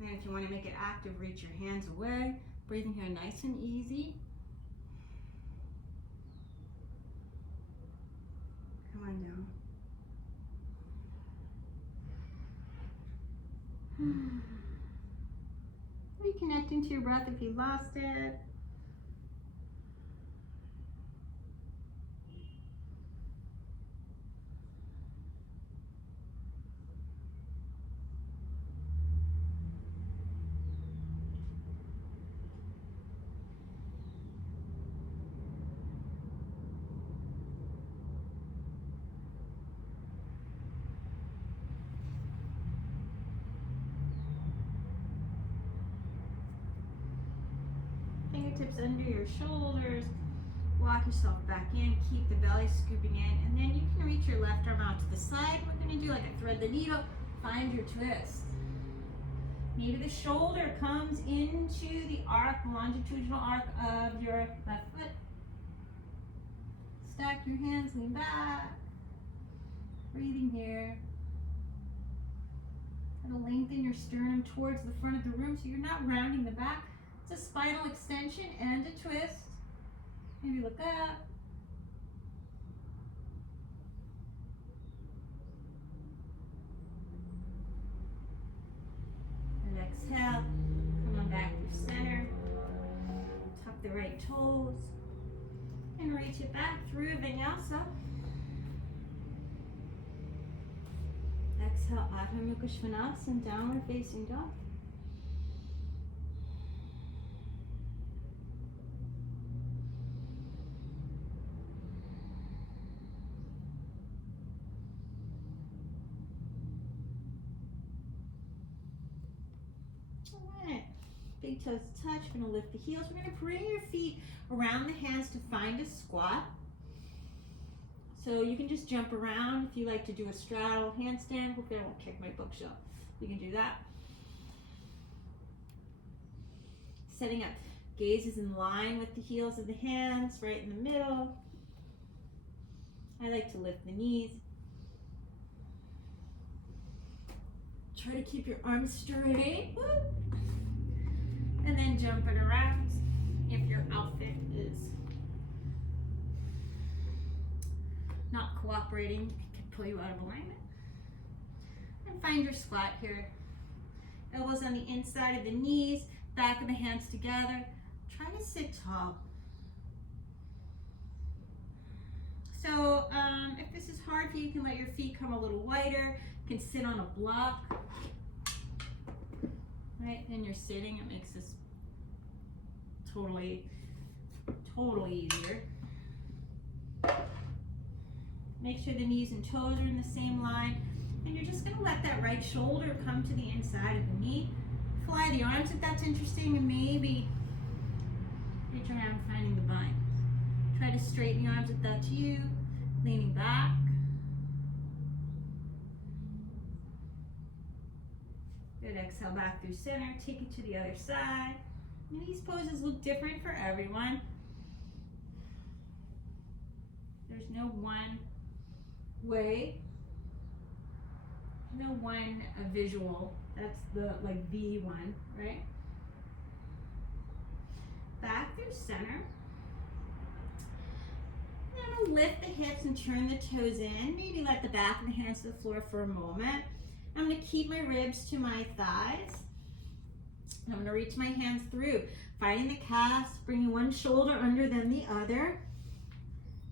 And if you want to make it active, reach your hands away. Breathing here nice and easy. Come on down. Reconnecting to your breath if you lost it. Fingertips under your shoulders. Walk yourself back in. Keep the belly scooping in. And then you can reach your left arm out to the side. We're going to do like a thread the needle. Find your twist. Maybe the shoulder comes into the arc, longitudinal arc of your left foot. Stack your hands, lean back. Breathing here. Kind of lengthen your sternum towards the front of the room so you're not rounding the back. It's a spinal extension and a twist. Maybe look up. And exhale. Come on back to center. Tuck the right toes. And reach it back through vinyasa. Exhale, Adho Mukha Svanasana, downward facing dog. Big toes touch. We're going to lift the heels. We're going to bring your feet around the hands to find a squat. So you can just jump around if you like to do a straddle handstand. Hopefully I won't kick my bookshelf. You can do that. Setting up gazes in line with the heels of the hands, right in the middle. I like to lift the knees. Try to keep your arms straight. Woo. And then jump it around. If your outfit is not cooperating, it can pull you out of alignment. And find your squat here. Elbows on the inside of the knees, back of the hands together. Try to sit tall. So if this is hard for you, you can let your feet come a little wider. You can sit on a block. Right, and you're sitting, it makes this totally easier. Make sure the knees and toes are in the same line. And you're just gonna let that right shoulder come to the inside of the knee. Fly the arms if that's interesting, and maybe reach around finding the bind. Try to straighten the arms if that's you, leaning back. Good, exhale back through center, take it to the other side. And these poses look different for everyone. There's no one way, no one visual. That's the one, right? Back through center. Now lift the hips and turn the toes in. Maybe let the back of the hands to the floor for a moment. I'm going to keep my ribs to my thighs. I'm going to reach my hands through, finding the calves, bringing one shoulder under then the other.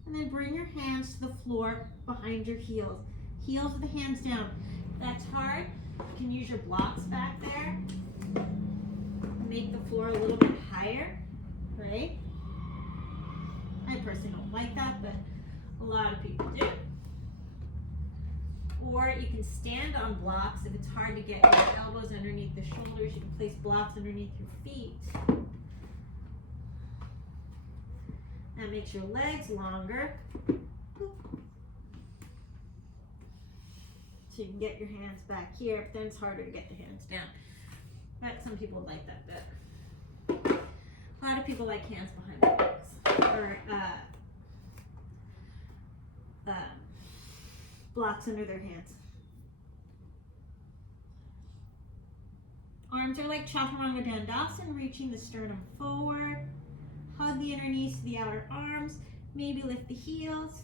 And then bring your hands to the floor behind your heels. Heels with the hands down. If that's hard, you can use your blocks back there. Make the floor a little bit higher, right? I personally don't like that, but a lot of people do. Or you can stand on blocks. If it's hard to get your elbows underneath the shoulders, you can place blocks underneath your feet. That makes your legs longer. So you can get your hands back here, but then it's harder to get the hands down. But some people like that better. A lot of people like hands behind their legs. Or blocks under their hands. Arms are like chaturanga dandasana, reaching the sternum forward. Hug the inner knees to the outer arms. Maybe lift the heels.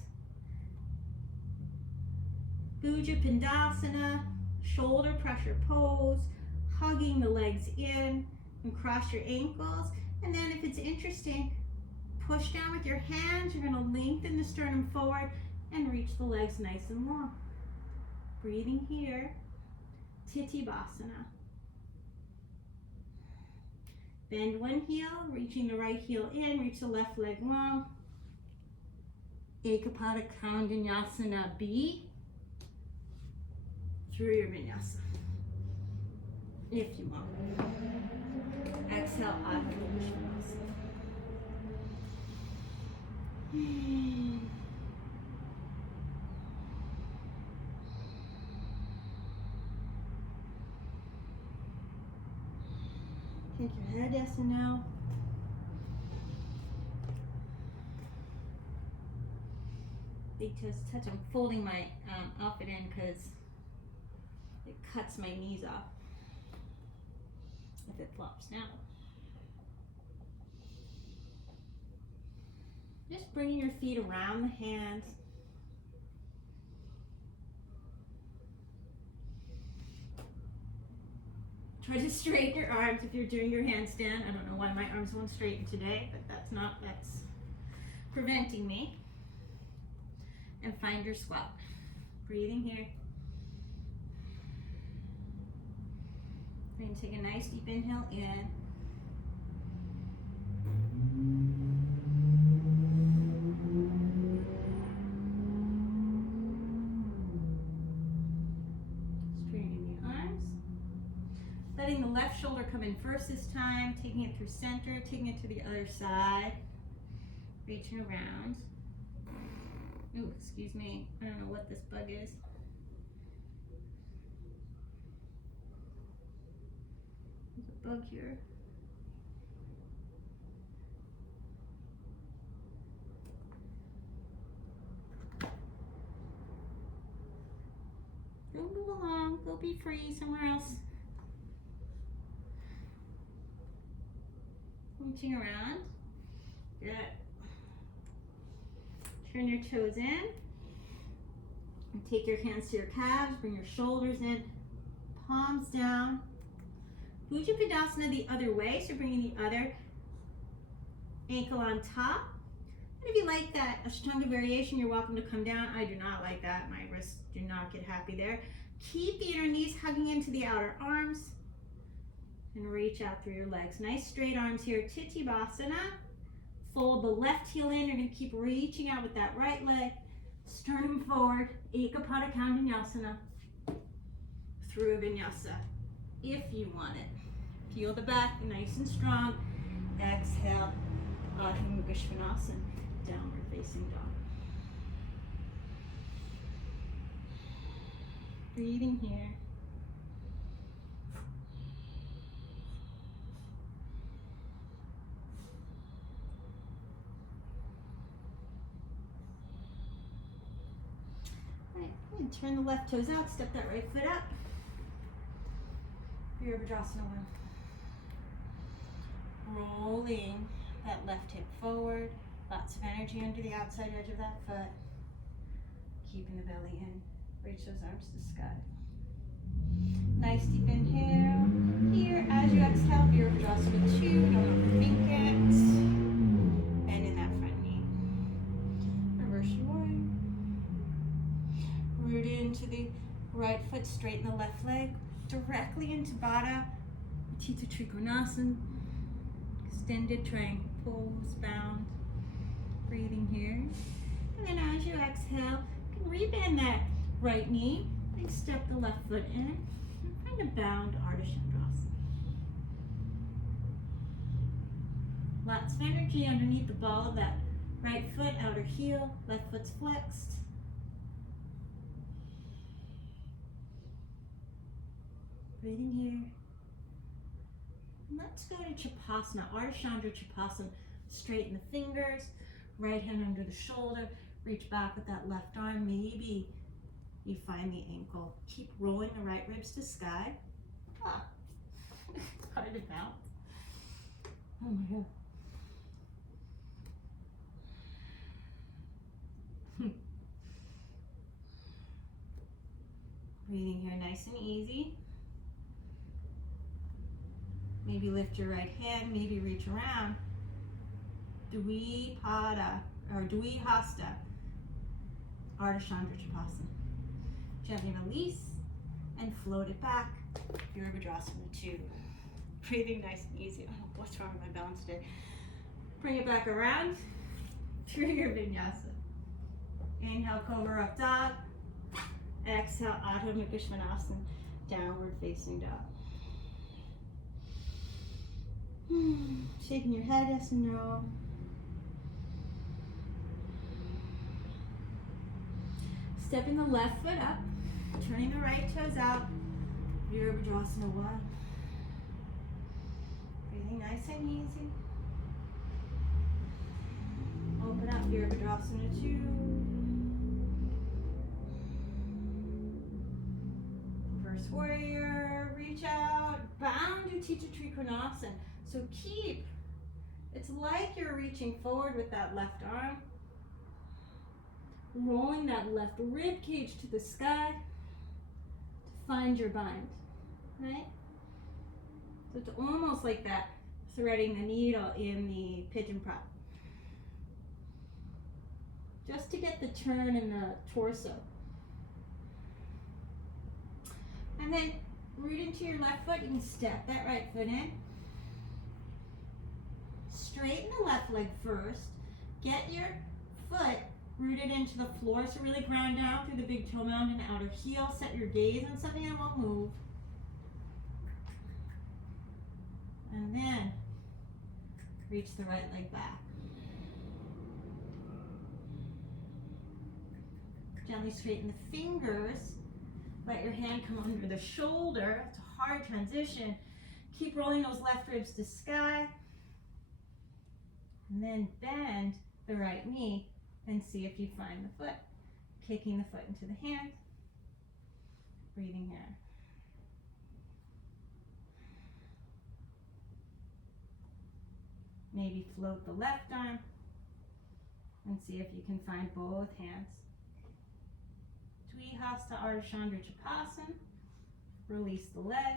Bhuja Pindasana, shoulder pressure pose. Hugging the legs in and cross your ankles. And then if it's interesting, push down with your hands. You're going to lengthen the sternum forward and reach the legs nice and long. Breathing here. Titthibhasana. Bend one heel, reaching the right heel in, reach the left leg long. Ekapada Kandanyasana B. Through your vinyasa, if you want. Exhale, Adho Vrshchikasana. Take your head yes and no. Big toes touch. I'm folding my outfit in because it cuts my knees off if it flops down. Just bringing your feet around the hands. Try to straighten your arms if you're doing your handstand. I don't know why my arms won't straighten today, but that's preventing me. And find your squat. Breathing here. We're going to take a nice deep inhale in. Straightening the arms. Letting the left shoulder come in first this time, taking it through center, taking it to the other side. Reaching around. Ooh, excuse me. I don't know what this bug is. There's a bug here. Go move along. Go be free somewhere else. Reaching around. Good. Turn your toes in. And take your hands to your calves. Bring your shoulders in. Palms down. Vrshchikasana the other way. So bringing the other ankle on top. And if you like that Ashtanga variation, you're welcome to come down. I do not like that. My wrists do not get happy there. Keep the inner knees hugging into the outer arms. And reach out through your legs. Nice straight arms here. Titthibhasana. Fold the left heel in. You're going to keep reaching out with that right leg. Sternum forward. Ekapada Vinyasana. Through a vinyasa. If you want it. Feel the back nice and strong. Exhale. Adho Mukha Svanasana. Downward facing dog. Breathing here. Right, and turn the left toes out, step that right foot up. Vrshchikasana 1. Rolling that left hip forward. Lots of energy under the outside edge of that foot. Keeping the belly in. Reach those arms to the sky. Nice deep inhale. Here, as you exhale, Vrshchikasana 2. Don't overthink it. Bend in that front knee. Reverse your warrior. Root into the right foot, straighten the left leg. Directly into Baddha Trikonasana. Extended triangle pose, bound. Breathing here. And then as you exhale, you can rebend that right knee and step the left foot in and find a bound Ardha Chandrasana. Lots of energy underneath the ball of that right foot, outer heel, left foot's flexed. Breathing here. And let's go to Chapasana, Ardha Chandra Chapasana. Straighten the fingers, right hand under the shoulder, reach back with that left arm. Maybe you find the ankle. Keep rolling the right ribs to sky. Ah, hard to bounce. Oh my God. Breathing here nice and easy. Maybe lift your right hand, maybe reach around. Dvipada or Dvihasta, Ardha Chandra Chapasana. Gently release and float it back. Vrshchikasana 2. Breathing nice and easy. Oh, what's wrong with my balance today? Bring it back around through your vinyasa. Inhale, Cobra Up Dog. Exhale, Adho Mukha Svanasana, downward facing dog. Shaking your head, yes and no. Stepping the left foot up, turning the right toes out. Vrshchikasana 1. Breathing nice and easy. Open up Vrshchikasana 2. First warrior, reach out, bound Utthita Trikonasana. So it's like you're reaching forward with that left arm, rolling that left rib cage to the sky to find your bind, right? So it's almost like that threading the needle in the pigeon prop. Just to get the turn in the torso. And then root into your left foot, you can step that right foot in. Straighten the left leg first. Get your foot rooted into the floor, so really ground down through the big toe mound and outer heel. Set your gaze on something that won't move. And then reach the right leg back. Gently straighten the fingers. Let your hand come under the shoulder. It's a hard transition. Keep rolling those left ribs to sky. And then bend the right knee and see if you find the foot. Kicking the foot into the hand. Breathing here. Maybe float the left arm and see if you can find both hands. Dvihasta Ardha Chandra Chakrasana. Release the leg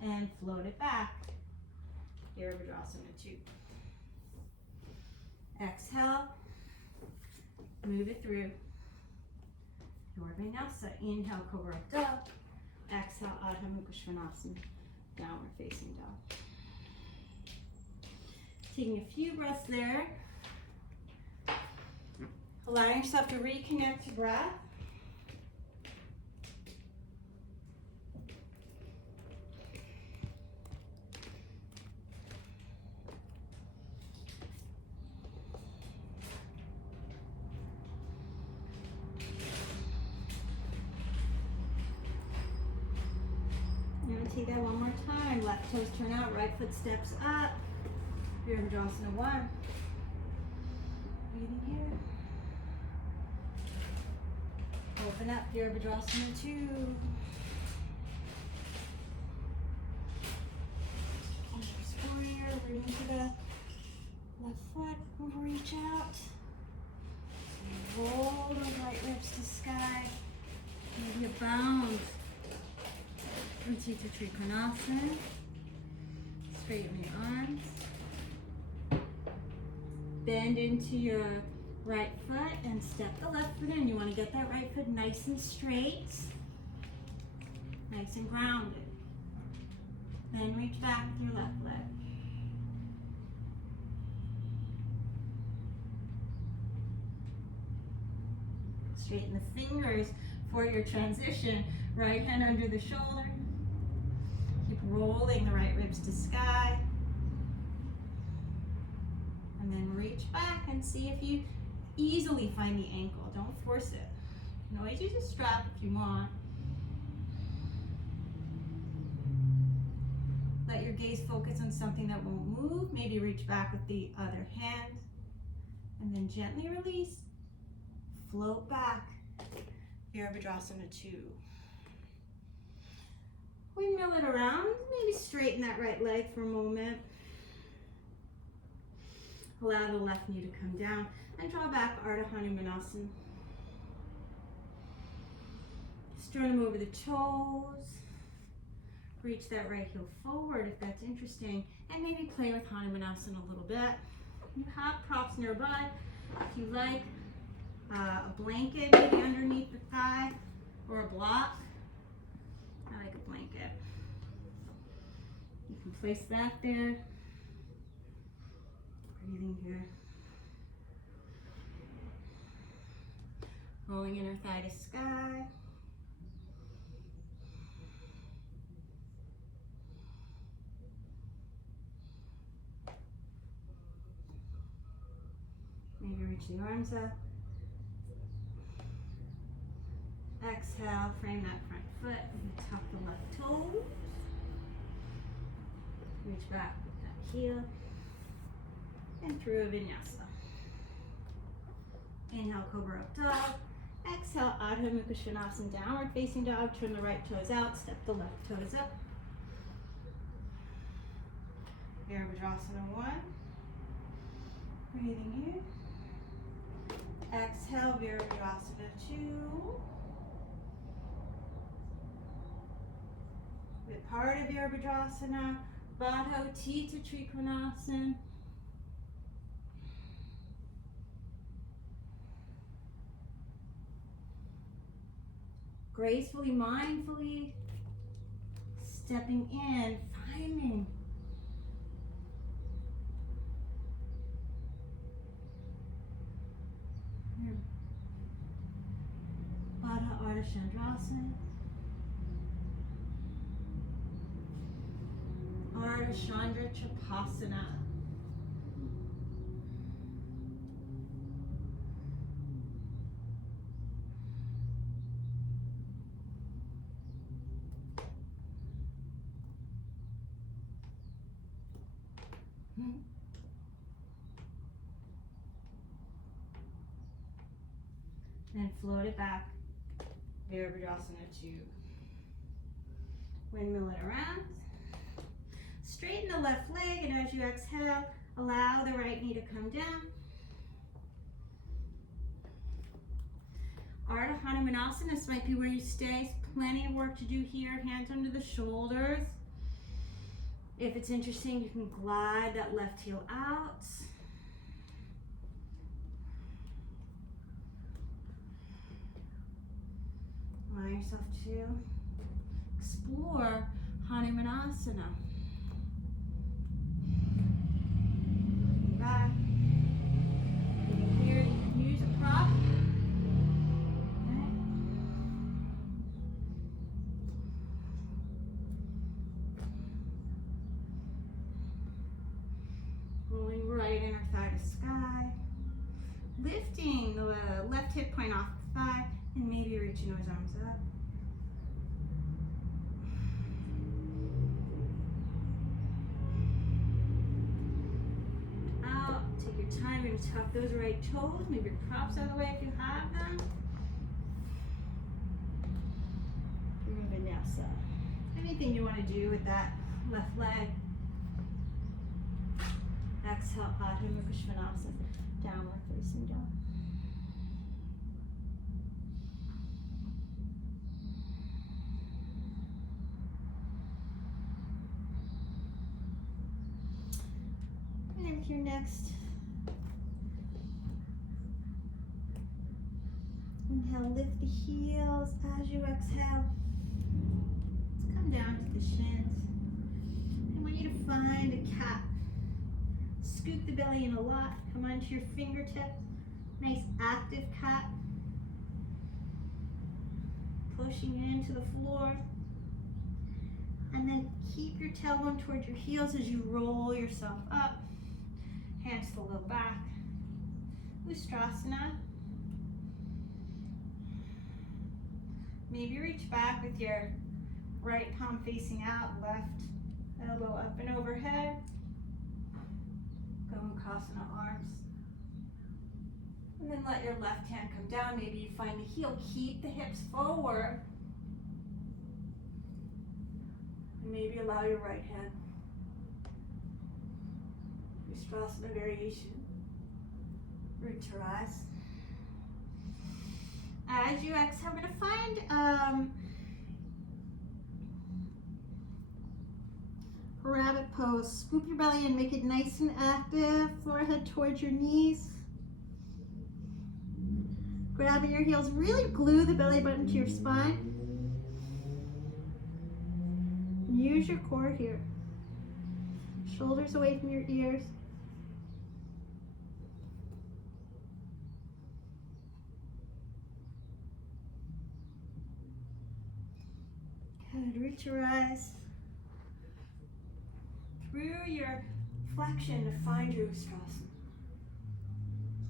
and float it back. Virabhadrasana 2. Exhale, move it through. Your vinyasa. Inhale, Cobra Dog. Exhale, Adho Mukha Svanasana. Downward facing dog. Taking a few breaths there. Allowing yourself to reconnect to breath. Take that one more time. Left toes turn out, right foot steps up. Virabhadrasana 1. Breathing here. Open up, Virabhadrasana 2. Inverse warrior, rooting to the left foot, reach out. Roll those right ribs to sky. Maybe a bound. Tittibhasanas. Straighten your arms. Bend into your right foot and step the left foot in. You want to get that right foot nice and straight, nice and grounded. Then reach back with your left leg. Straighten the fingers for your transition. Right hand under the shoulder. Keep rolling the right ribs to sky. And then reach back and see if you easily find the ankle. Don't force it. You can always use a strap if you want. Let your gaze focus on something that won't move. Maybe reach back with the other hand. And then gently release. Float back. Virabhadrasana 2. Windmill it around. Maybe straighten that right leg for a moment. Allow the left knee to come down and draw back Ardha Hanumanasana. Sternum over the toes. Reach that right heel forward if that's interesting. And maybe play with Hanumanasana a little bit. You have props nearby. If you like a blanket maybe underneath the thigh or a block. I like a blanket. You can place that there. Breathing here. Rolling inner thigh to sky. Maybe reach the arms up. Exhale, frame that front foot and tuck the left toes. Reach back with that heel. And through a vinyasa. Inhale, Cobra Up Dog. Exhale, Adho Mukha Svanasana, downward facing dog. Turn the right toes out, step the left toes up. Virabhadrasana 1. Breathing in. Exhale, Virabhadrasana 2. With part of Virabhadrasana, Baddha Utthita Trikonasana. Gracefully, mindfully stepping in, finding Baddha Ardha Chandrasana, Ardha Chandra Chakrasana. And float it back. Virabhadrasana 2. Windmill it around. Straighten the left leg, and as you exhale, Allow the right knee to come down. Ardha Hanumanasana, this might be where you stay. Plenty of work to do here. Hands under the shoulders. If it's interesting, you can glide that left heel out. Allow yourself to explore Hanumanasana. Back. Here, you can use a prop. Rolling right inner thigh to sky. Lifting the left hip point off the thigh and maybe reaching those arms up. Out. Take your time. You're going to tuck those right toes. Move your props out of the way if you have them. Vinyasa. Anything you want to do with that left leg. Exhale, Adho Mukha Svanasana, downward facing dog. And with your next inhale, lift the heels as you exhale. Let's come down to the shins. I want you to find a cat. Scoop the belly in a lot. Come onto your fingertip. Nice active cat. Pushing into the floor. And then keep your tailbone towards your heels as you roll yourself up. Hands to the low back. Ustrasana. Maybe reach back with your right palm facing out, left elbow up and overhead. Yogaflow arms. And then let your left hand come down. Maybe you find the heel. Keep the hips forward. And maybe allow your right hand. Ustrasana variation. Root to rise. As you exhale, I'm going to find rabbit pose. Scoop your belly and make it nice and active. Forehead towards your knees. Grabbing your heels, really glue the belly button to your spine. Use your core here. Shoulders away from your ears. Good. Reach your eyes. Through your flexion to find your ustrasana.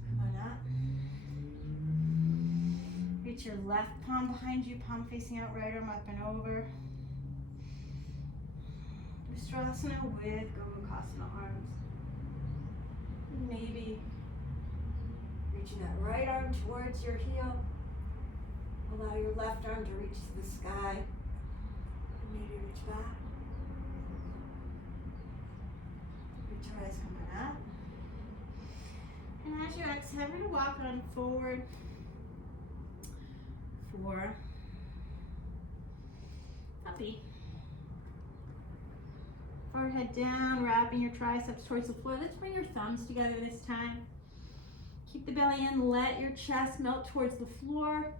Come on up. Reach your left palm behind you, palm facing out, right arm up and over. Ustrasana with Gomukhasana arms. Maybe reaching that right arm towards your heel. Allow your left arm to reach to the sky. And maybe reach back. Rise coming up. And as you exhale, we're going to walk on forward for puppy. Forehead down, wrapping your triceps towards the floor. Let's bring your thumbs together this time. Keep the belly in, let your chest melt towards the floor.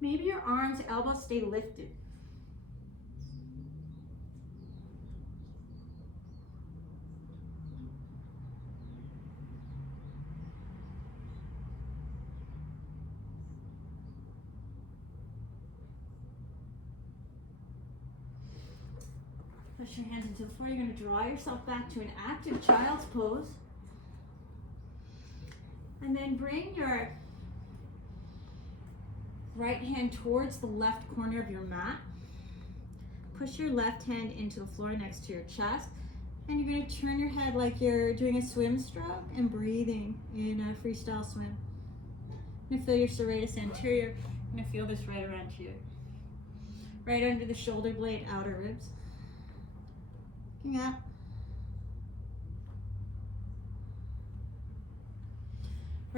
Maybe your arms, elbows stay lifted. Push your hands into the floor. You're going to draw yourself back to an active child's pose. And then bring your right hand towards the left corner of your mat. Push your left hand into the floor next to your chest. And you're going to turn your head like you're doing a swim stroke and breathing in a freestyle swim. You're going to feel your serratus anterior. You're going to feel this right around here. Right under the shoulder blade, outer ribs. Looking up.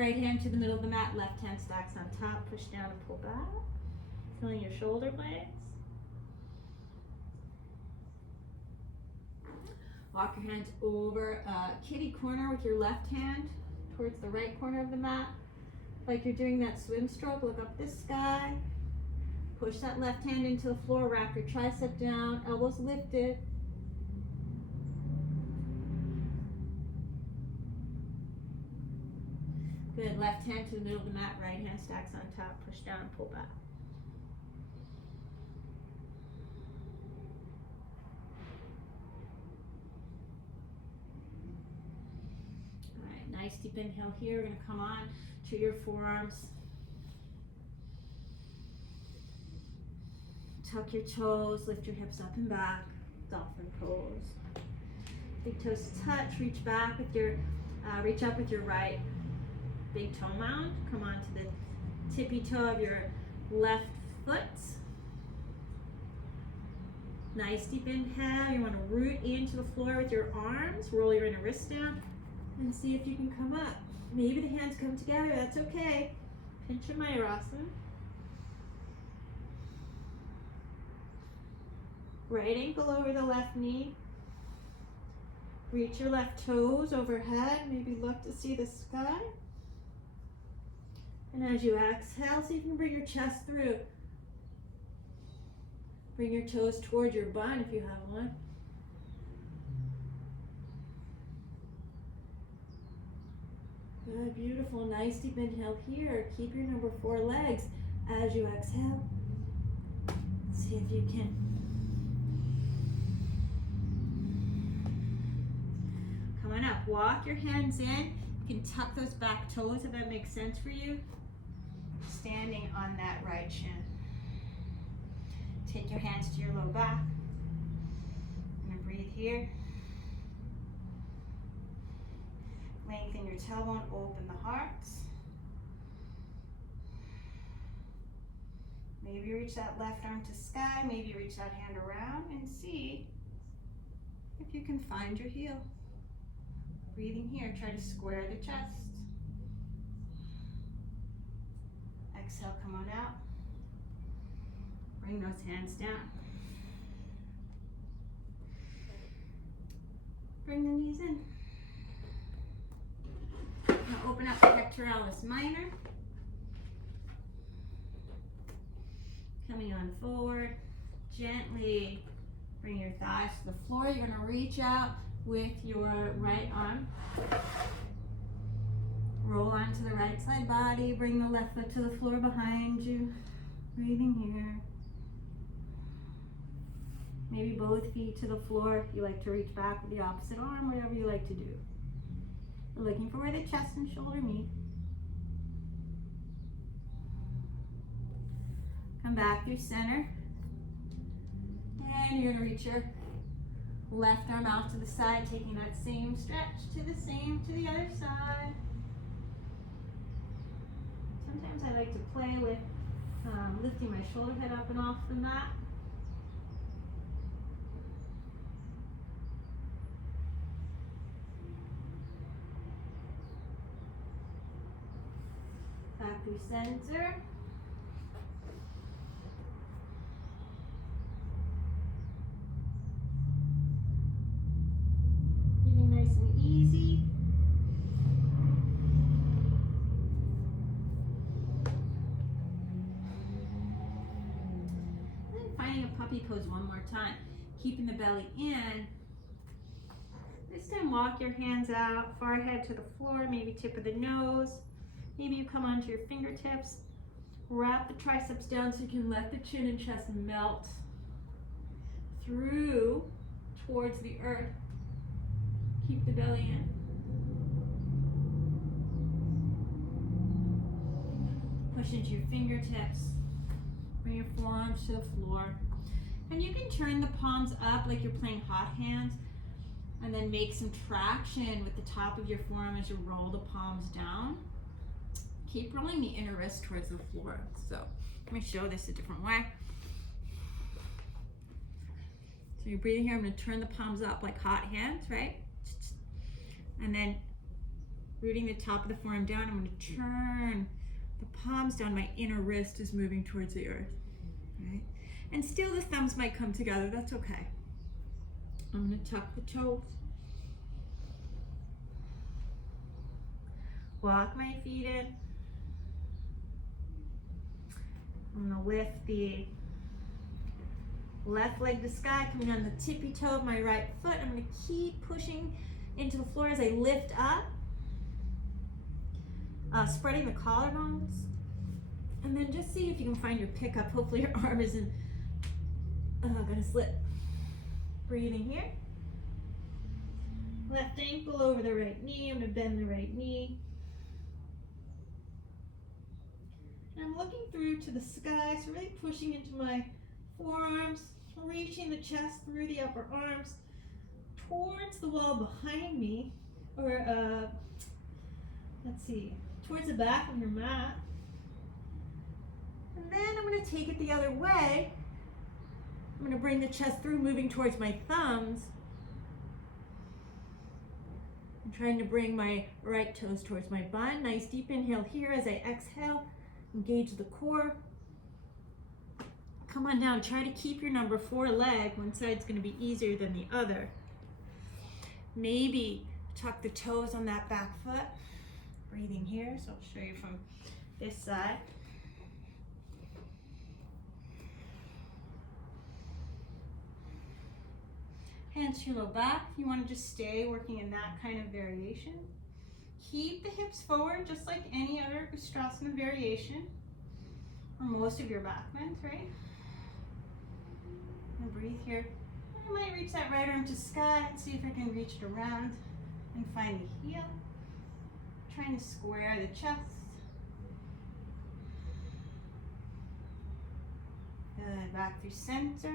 Right hand to the middle of the mat, left hand stacks on top, push down and pull back. Feeling your shoulder blades. Walk your hands over kitty corner with your left hand towards the right corner of the mat. Like you're doing that swim stroke, look up the sky. Push that left hand into the floor, wrap your tricep down, elbows lifted. Good, left hand to the middle of the mat, right hand stacks on top, push down and pull back. All right, nice deep inhale here. We're gonna come on to your forearms. Tuck your toes, lift your hips up and back, dolphin pose. Big toes touch, reach back with your, reach up with your right big toe mound. Come on to the tippy toe of your left foot. Nice deep inhale. You want to root into the floor with your arms. Roll your inner wrist down and see if you can come up. Maybe the hands come together, that's okay. Pincha mayurasana. Right ankle over the left knee. Reach your left toes overhead. Maybe look to see the sky. And as you exhale, see if you can bring your chest through. Bring your toes toward your bun if you have one. Good, beautiful, nice deep inhale here. Keep your number 4 legs as you exhale. See if you can come on up. Walk your hands in. You can tuck those back toes if that makes sense for you. Standing on that right shin. Take your hands to your low back. I'm gonna breathe here. Lengthen your tailbone, open the heart. Maybe reach that left arm to sky, maybe reach that hand around and see if you can find your heel. Breathing here, try to square the chest. Exhale, come on out. Bring those hands down. Bring the knees in. Now open up the pectoralis minor. Coming on forward. Gently bring your thighs to the floor. You're going to reach out with your right arm. Roll onto the right side body. Bring the left foot to the floor behind you. Breathing here. Maybe both feet to the floor if you like to reach back with the opposite arm, whatever you like to do. We're looking for where the chest and shoulder meet. Come back through center. And you're going to reach your left arm out to the side, taking that same stretch to the other side. Sometimes I like to play with lifting my shoulder head up and off the mat. Back through center. Breathing nice and easy. And then finding a puppy pose one more time. Keeping the belly in. This time walk your hands out, forehead to the floor, maybe tip of the nose. Maybe you come onto your fingertips, wrap the triceps down so you can let the chin and chest melt through towards the earth. Keep the belly in. Push into your fingertips. Bring your forearms to the floor. And you can turn the palms up like you're playing hot hands and then make some traction with the top of your forearm as you roll the palms down. Keep rolling the inner wrist towards the floor. So let me show this a different way. So you're breathing here. I'm going to turn the palms up like hot hands, right? And then Rooting the top of the forearm down. I'm going to turn the palms down. My inner wrist is moving towards the earth. Right? And still the thumbs might come together. That's okay. I'm going to tuck the toes. Walk my feet in. I'm going to lift the left leg to sky, coming on the tippy toe of my right foot. I'm going to keep pushing into the floor as I lift up. Spreading the collarbones. And then just see if you can find your pickup. Hopefully your arm isn't gonna slip. Breathing here. Left ankle over the right knee. I'm gonna bend the right knee. And I'm looking through to the sky, so really pushing into my forearms, reaching the chest through the upper arms towards the wall behind me, or let's see, towards the back of your mat. And then I'm going to take it the other way. I'm going to bring the chest through, moving towards my thumbs. I'm trying to bring my right toes towards my bun. Nice deep inhale here as I exhale. Engage the core. Come on down. Try to keep your number 4 leg. One side's going to be easier than the other. Maybe tuck the toes on that back foot. Breathing here, so I'll show you from this side. Hands to your low back. If you want to just stay working in that kind of variation. Keep the hips forward just like any other ustrasana variation, or most of your back bends, right? And breathe here. I might reach that right arm to sky and see if I can reach it around and find the heel. Trying to square the chest. Good, back through center.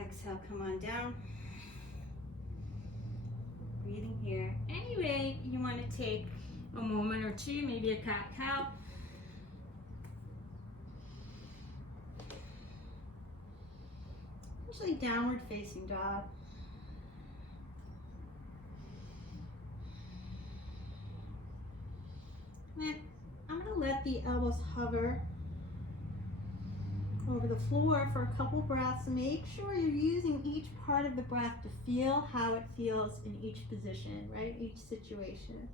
Exhale, come on down. Breathing here. Anyway, you want to take a moment or two, maybe a cat-cow. Usually downward facing dog. Then I'm going to let the elbows hover over the floor for a couple breaths. Make sure you're using each part of the breath to feel how it feels in each position, right? Each situation.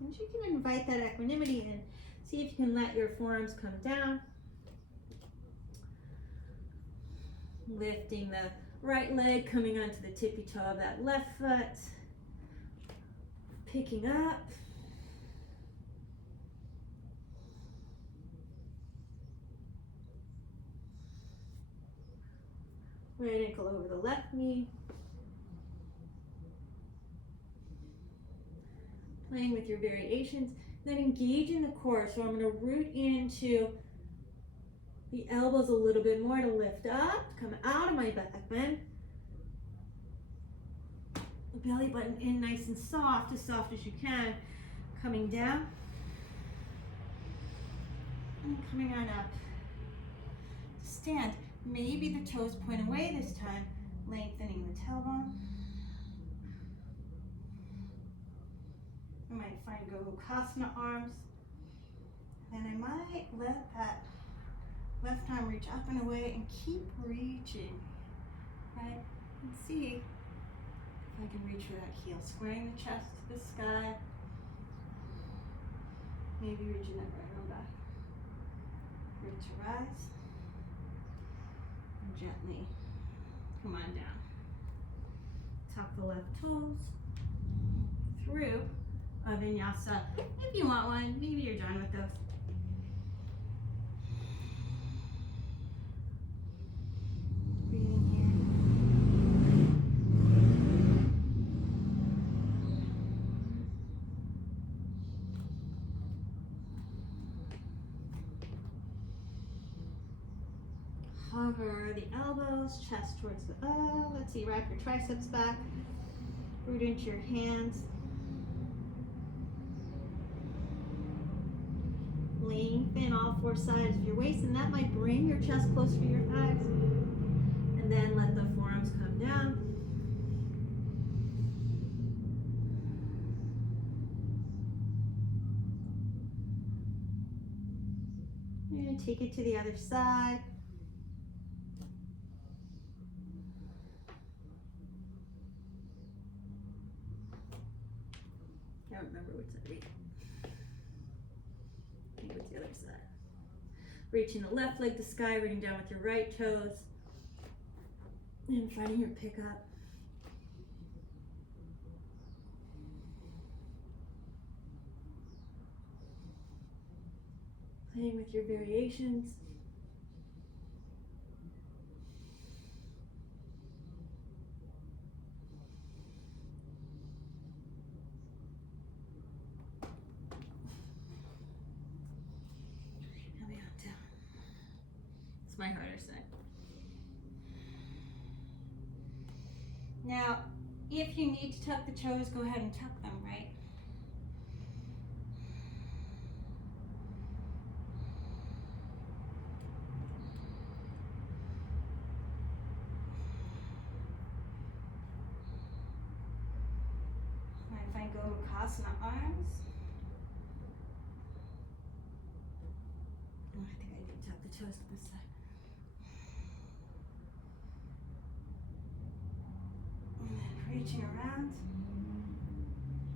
And you can invite that equanimity in. See if you can let your forearms come down. Lifting the right leg, coming onto the tippy toe of that left foot. Picking up. Right ankle over the left knee. Playing with your variations. Then engage in the core. So I'm going to root into the elbows a little bit more to lift up, come out of my back bend. The belly button in nice and soft as you can. Coming down. And coming on up. Stand. Maybe the toes point away this time. Lengthening the tailbone. I might find yogaflow arms. And I might let that left arm reach up and away and keep reaching, right? And see if I can reach for that heel. Squaring the chest to the sky. Maybe reaching that right arm back. Root to rise. And gently come on down. Tuck the left toes through a vinyasa. If you want one, maybe you're done with those. Breathing here. Hover the elbows, chest towards the, let's see, wrap your triceps back, root into your hands. Lean lengthen all four sides of your waist, and that might bring your chest closer to your thighs. And then let the forearms come down. You're going to take it to the other side. I don't remember which side. I think it's the other side. Reaching the left leg to the sky, reaching down with your right toes. And finding your pickup. Playing with your variations. Coming on down. It's my harder side. Now, if you need to tuck the toes, go ahead and tuck them, right? And find yogaflow arms. Oh, I think I need to tuck the toes to this side. Reaching around,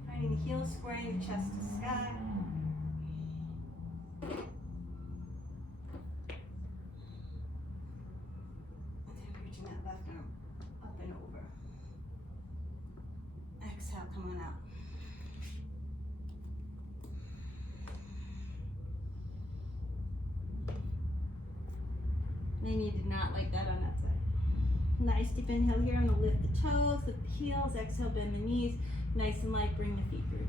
finding the heels squaring the chest to sky. And then reaching that left arm up and over. Exhale, come on out. Maybe you did not like that on that side. Nice deep inhale here. I'm going to lift the toes, lift the heels. Exhale, bend the knees. Nice and light, bring the feet through.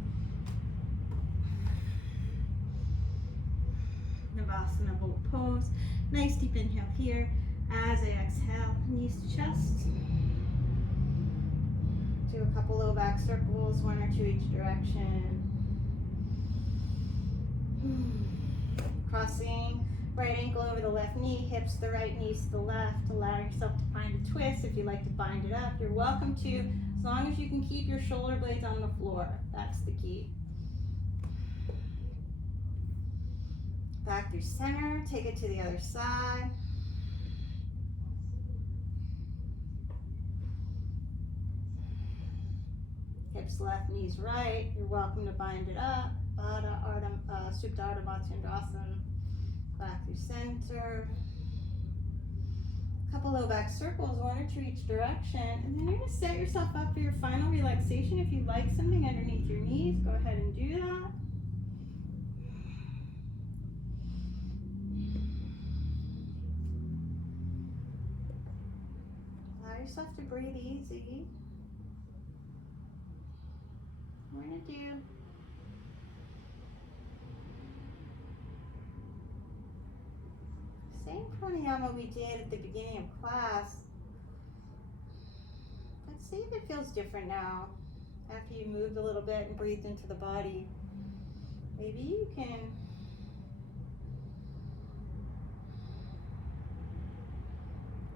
Navasana boat pose. Nice deep inhale here. As I exhale, knees to chest. Do a couple low back circles, one or two each direction. Crossing right ankle over the left knee, hips the right, knees to the left. Allow yourself to find a twist. If you like to bind it up, you're welcome to, as long as you can keep your shoulder blades on the floor. That's the key. Back through center, take it to the other side. Hips left, knees right. You're welcome to bind it up. Supta Ardha Matsyendrasana. Back through center. A couple low back circles, one or two each direction. And then you're going to set yourself up for your final relaxation. If you like something underneath your knees, go ahead and do that. Allow yourself to breathe easy. We're going to do same pranayama we did at the beginning of class. Let's see if it feels different now after you moved a little bit and breathed into the body. Maybe you can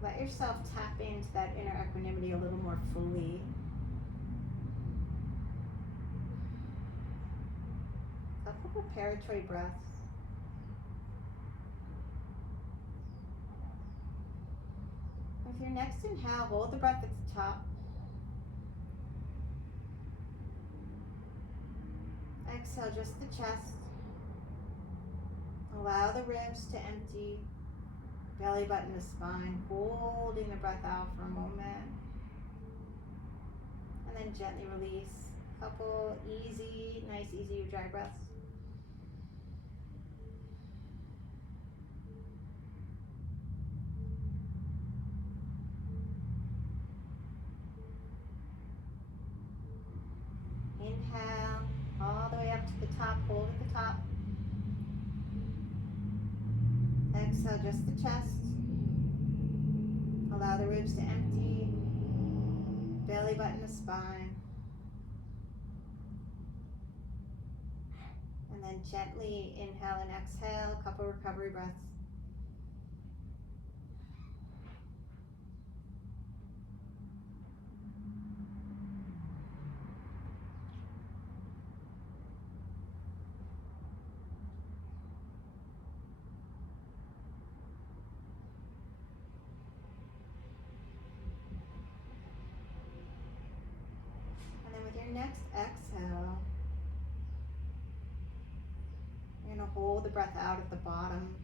let yourself tap into that inner equanimity a little more fully. Couple preparatory breaths. With your next inhale, hold the breath at the top. Exhale, just the chest. Allow the ribs to empty, belly button to spine, holding the breath out for a moment. And then gently release. Couple easy, nice, easy dry breaths. Inhale, all the way up to the top, hold at the top. Exhale, just the chest. Allow the ribs to empty, belly button to spine. And then then gently inhale and exhale, a couple recovery breaths. And then with your next exhale, you're going to hold the breath out at the bottom,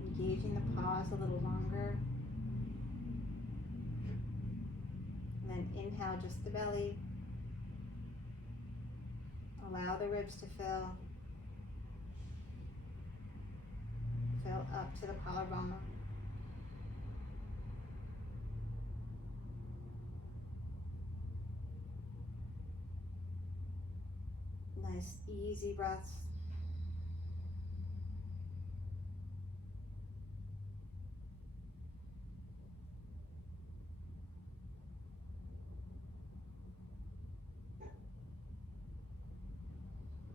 engaging the pause a little longer. And then inhale just the belly. Allow the ribs to fill. Fill up to the collarbone. Nice, easy breaths.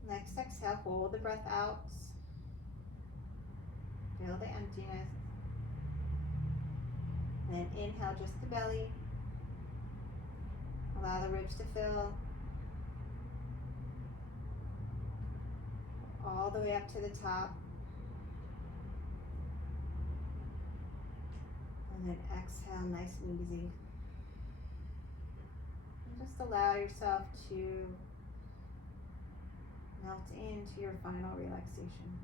Next exhale, hold the breath out. Feel the emptiness. Then inhale just the belly. Allow the ribs to fill. All the way up to the top. And then exhale nice and easy. And just allow yourself to melt into your final relaxation.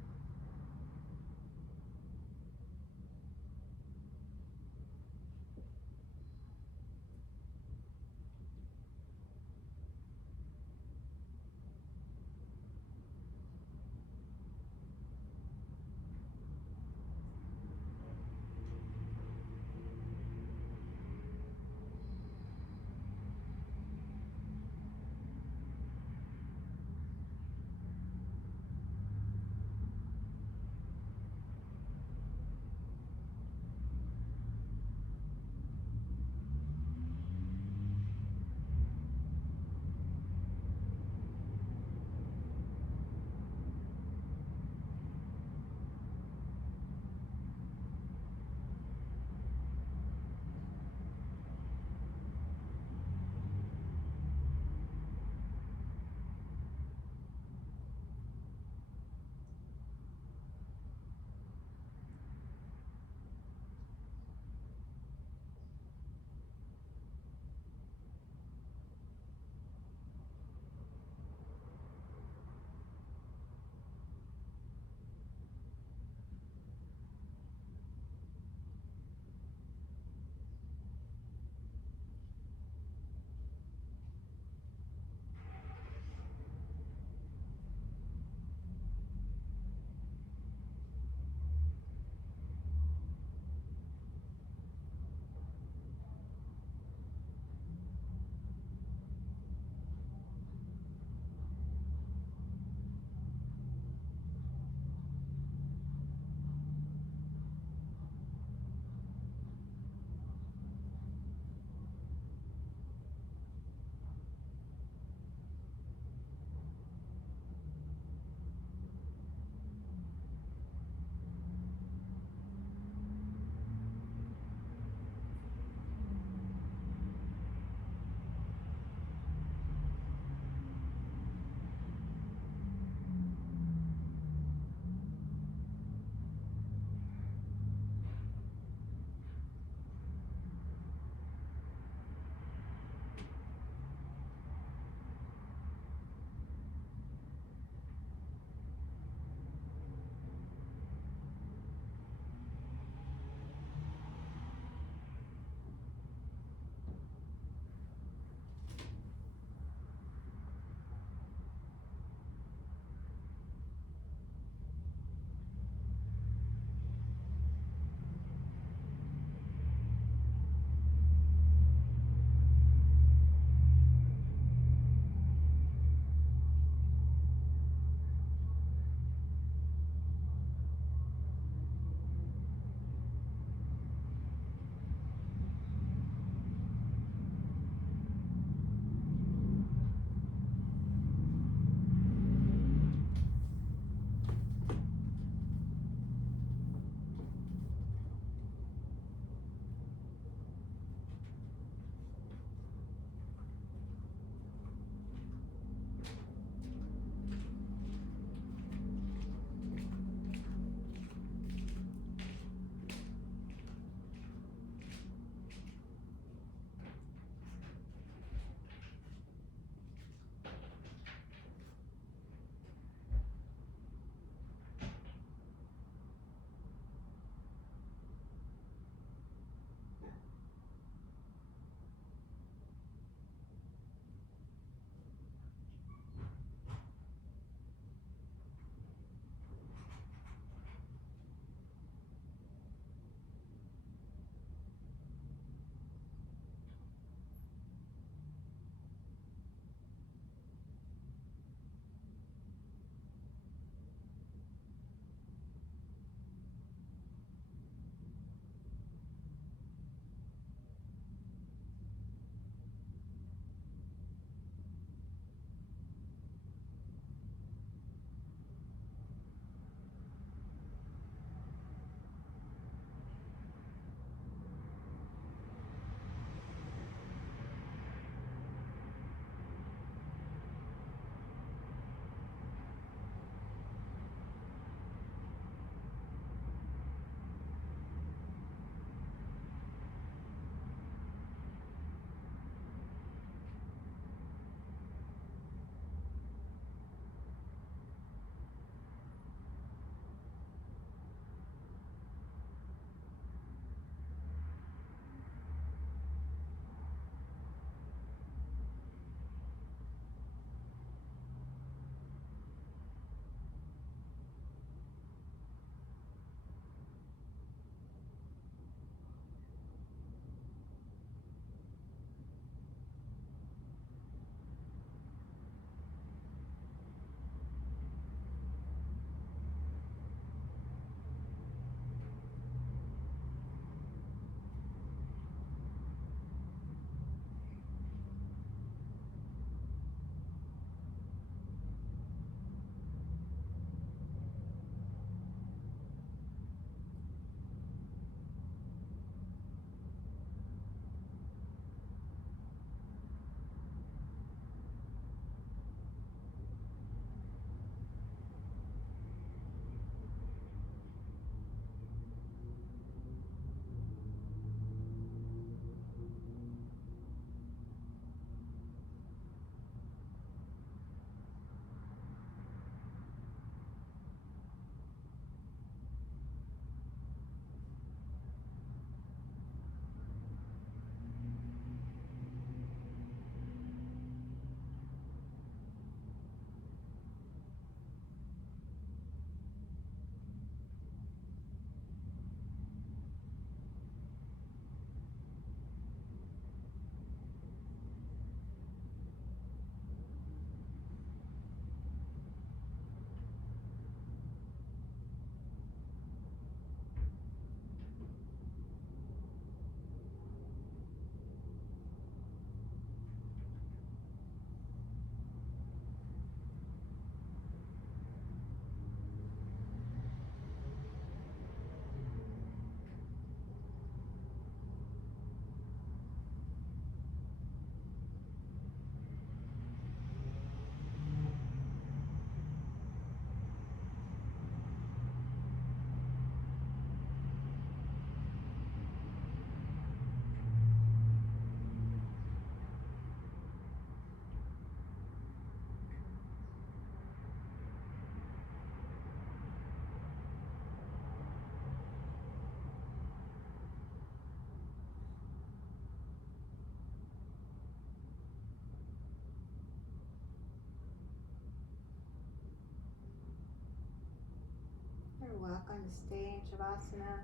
welcome to stay in Shavasana.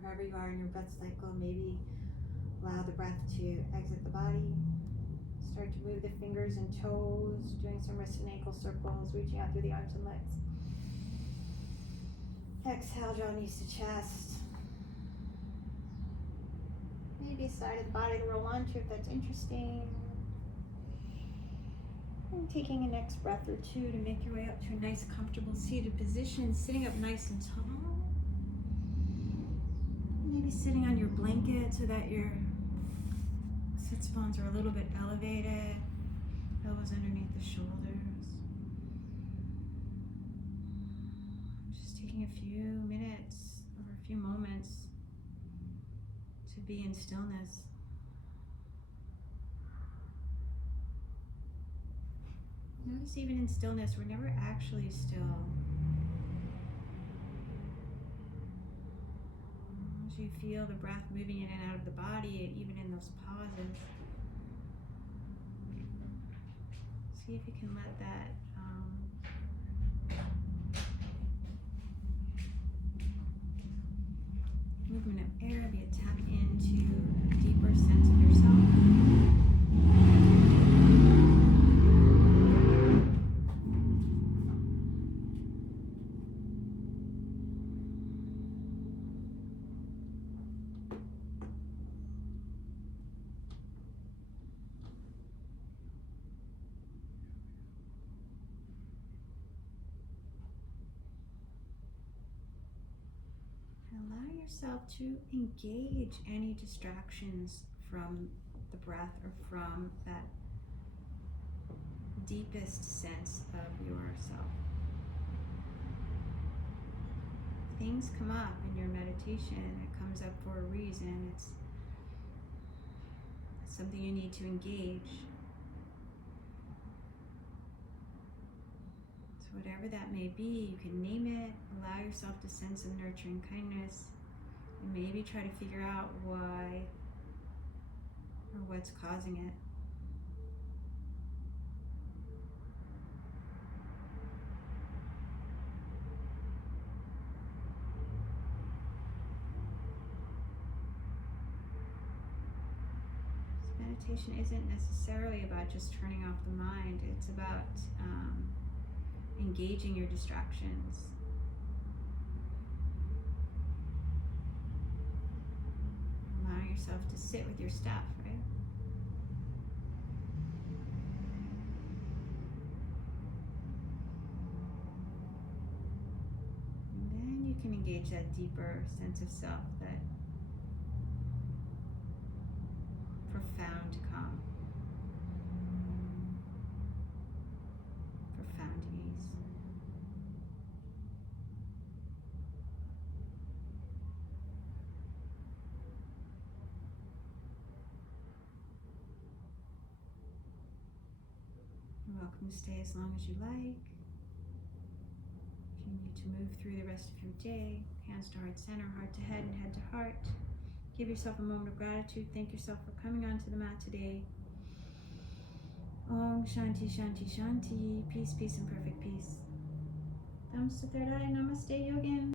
Wherever you are in your breath cycle, maybe allow the breath to exit the body. Start to move the fingers and toes, doing some wrist and ankle circles, reaching out through the arms and legs. Exhale, draw knees to chest. Maybe a side of the body to roll onto if that's interesting. And taking a next breath or two to make your way up to a nice, comfortable seated position, sitting up nice and tall. Maybe sitting on your blanket so that your sit bones are a little bit elevated, elbows underneath the shoulders. Just taking a few minutes or a few moments to be in stillness. Notice even in stillness, we're never actually still. As you feel the breath moving in and out of the body, even in those pauses, see if you can let that movement of air be a tap into a deeper sense of yourself. Allow yourself to engage any distractions from the breath or from that deepest sense of yourself. Things come up in your meditation, it comes up for a reason. It's something you need to engage. Whatever that may be, you can name it, allow yourself to send some nurturing kindness, and maybe try to figure out why or what's causing it. This meditation isn't necessarily about just turning off the mind, it's about engaging your distractions. Allowing yourself to sit with your stuff, right? And then you can engage that deeper sense of self, that profound calm. Profound ease. You're welcome to stay as long as you like. If you need to move through the rest of your day, hands to heart center, heart to head, and head to heart. Give yourself a moment of gratitude. Thank yourself for coming onto the mat today. Om Shanti Shanti Shanti. Peace, peace, and perfect peace. Thumbs to third eye. Namaste, Yogins.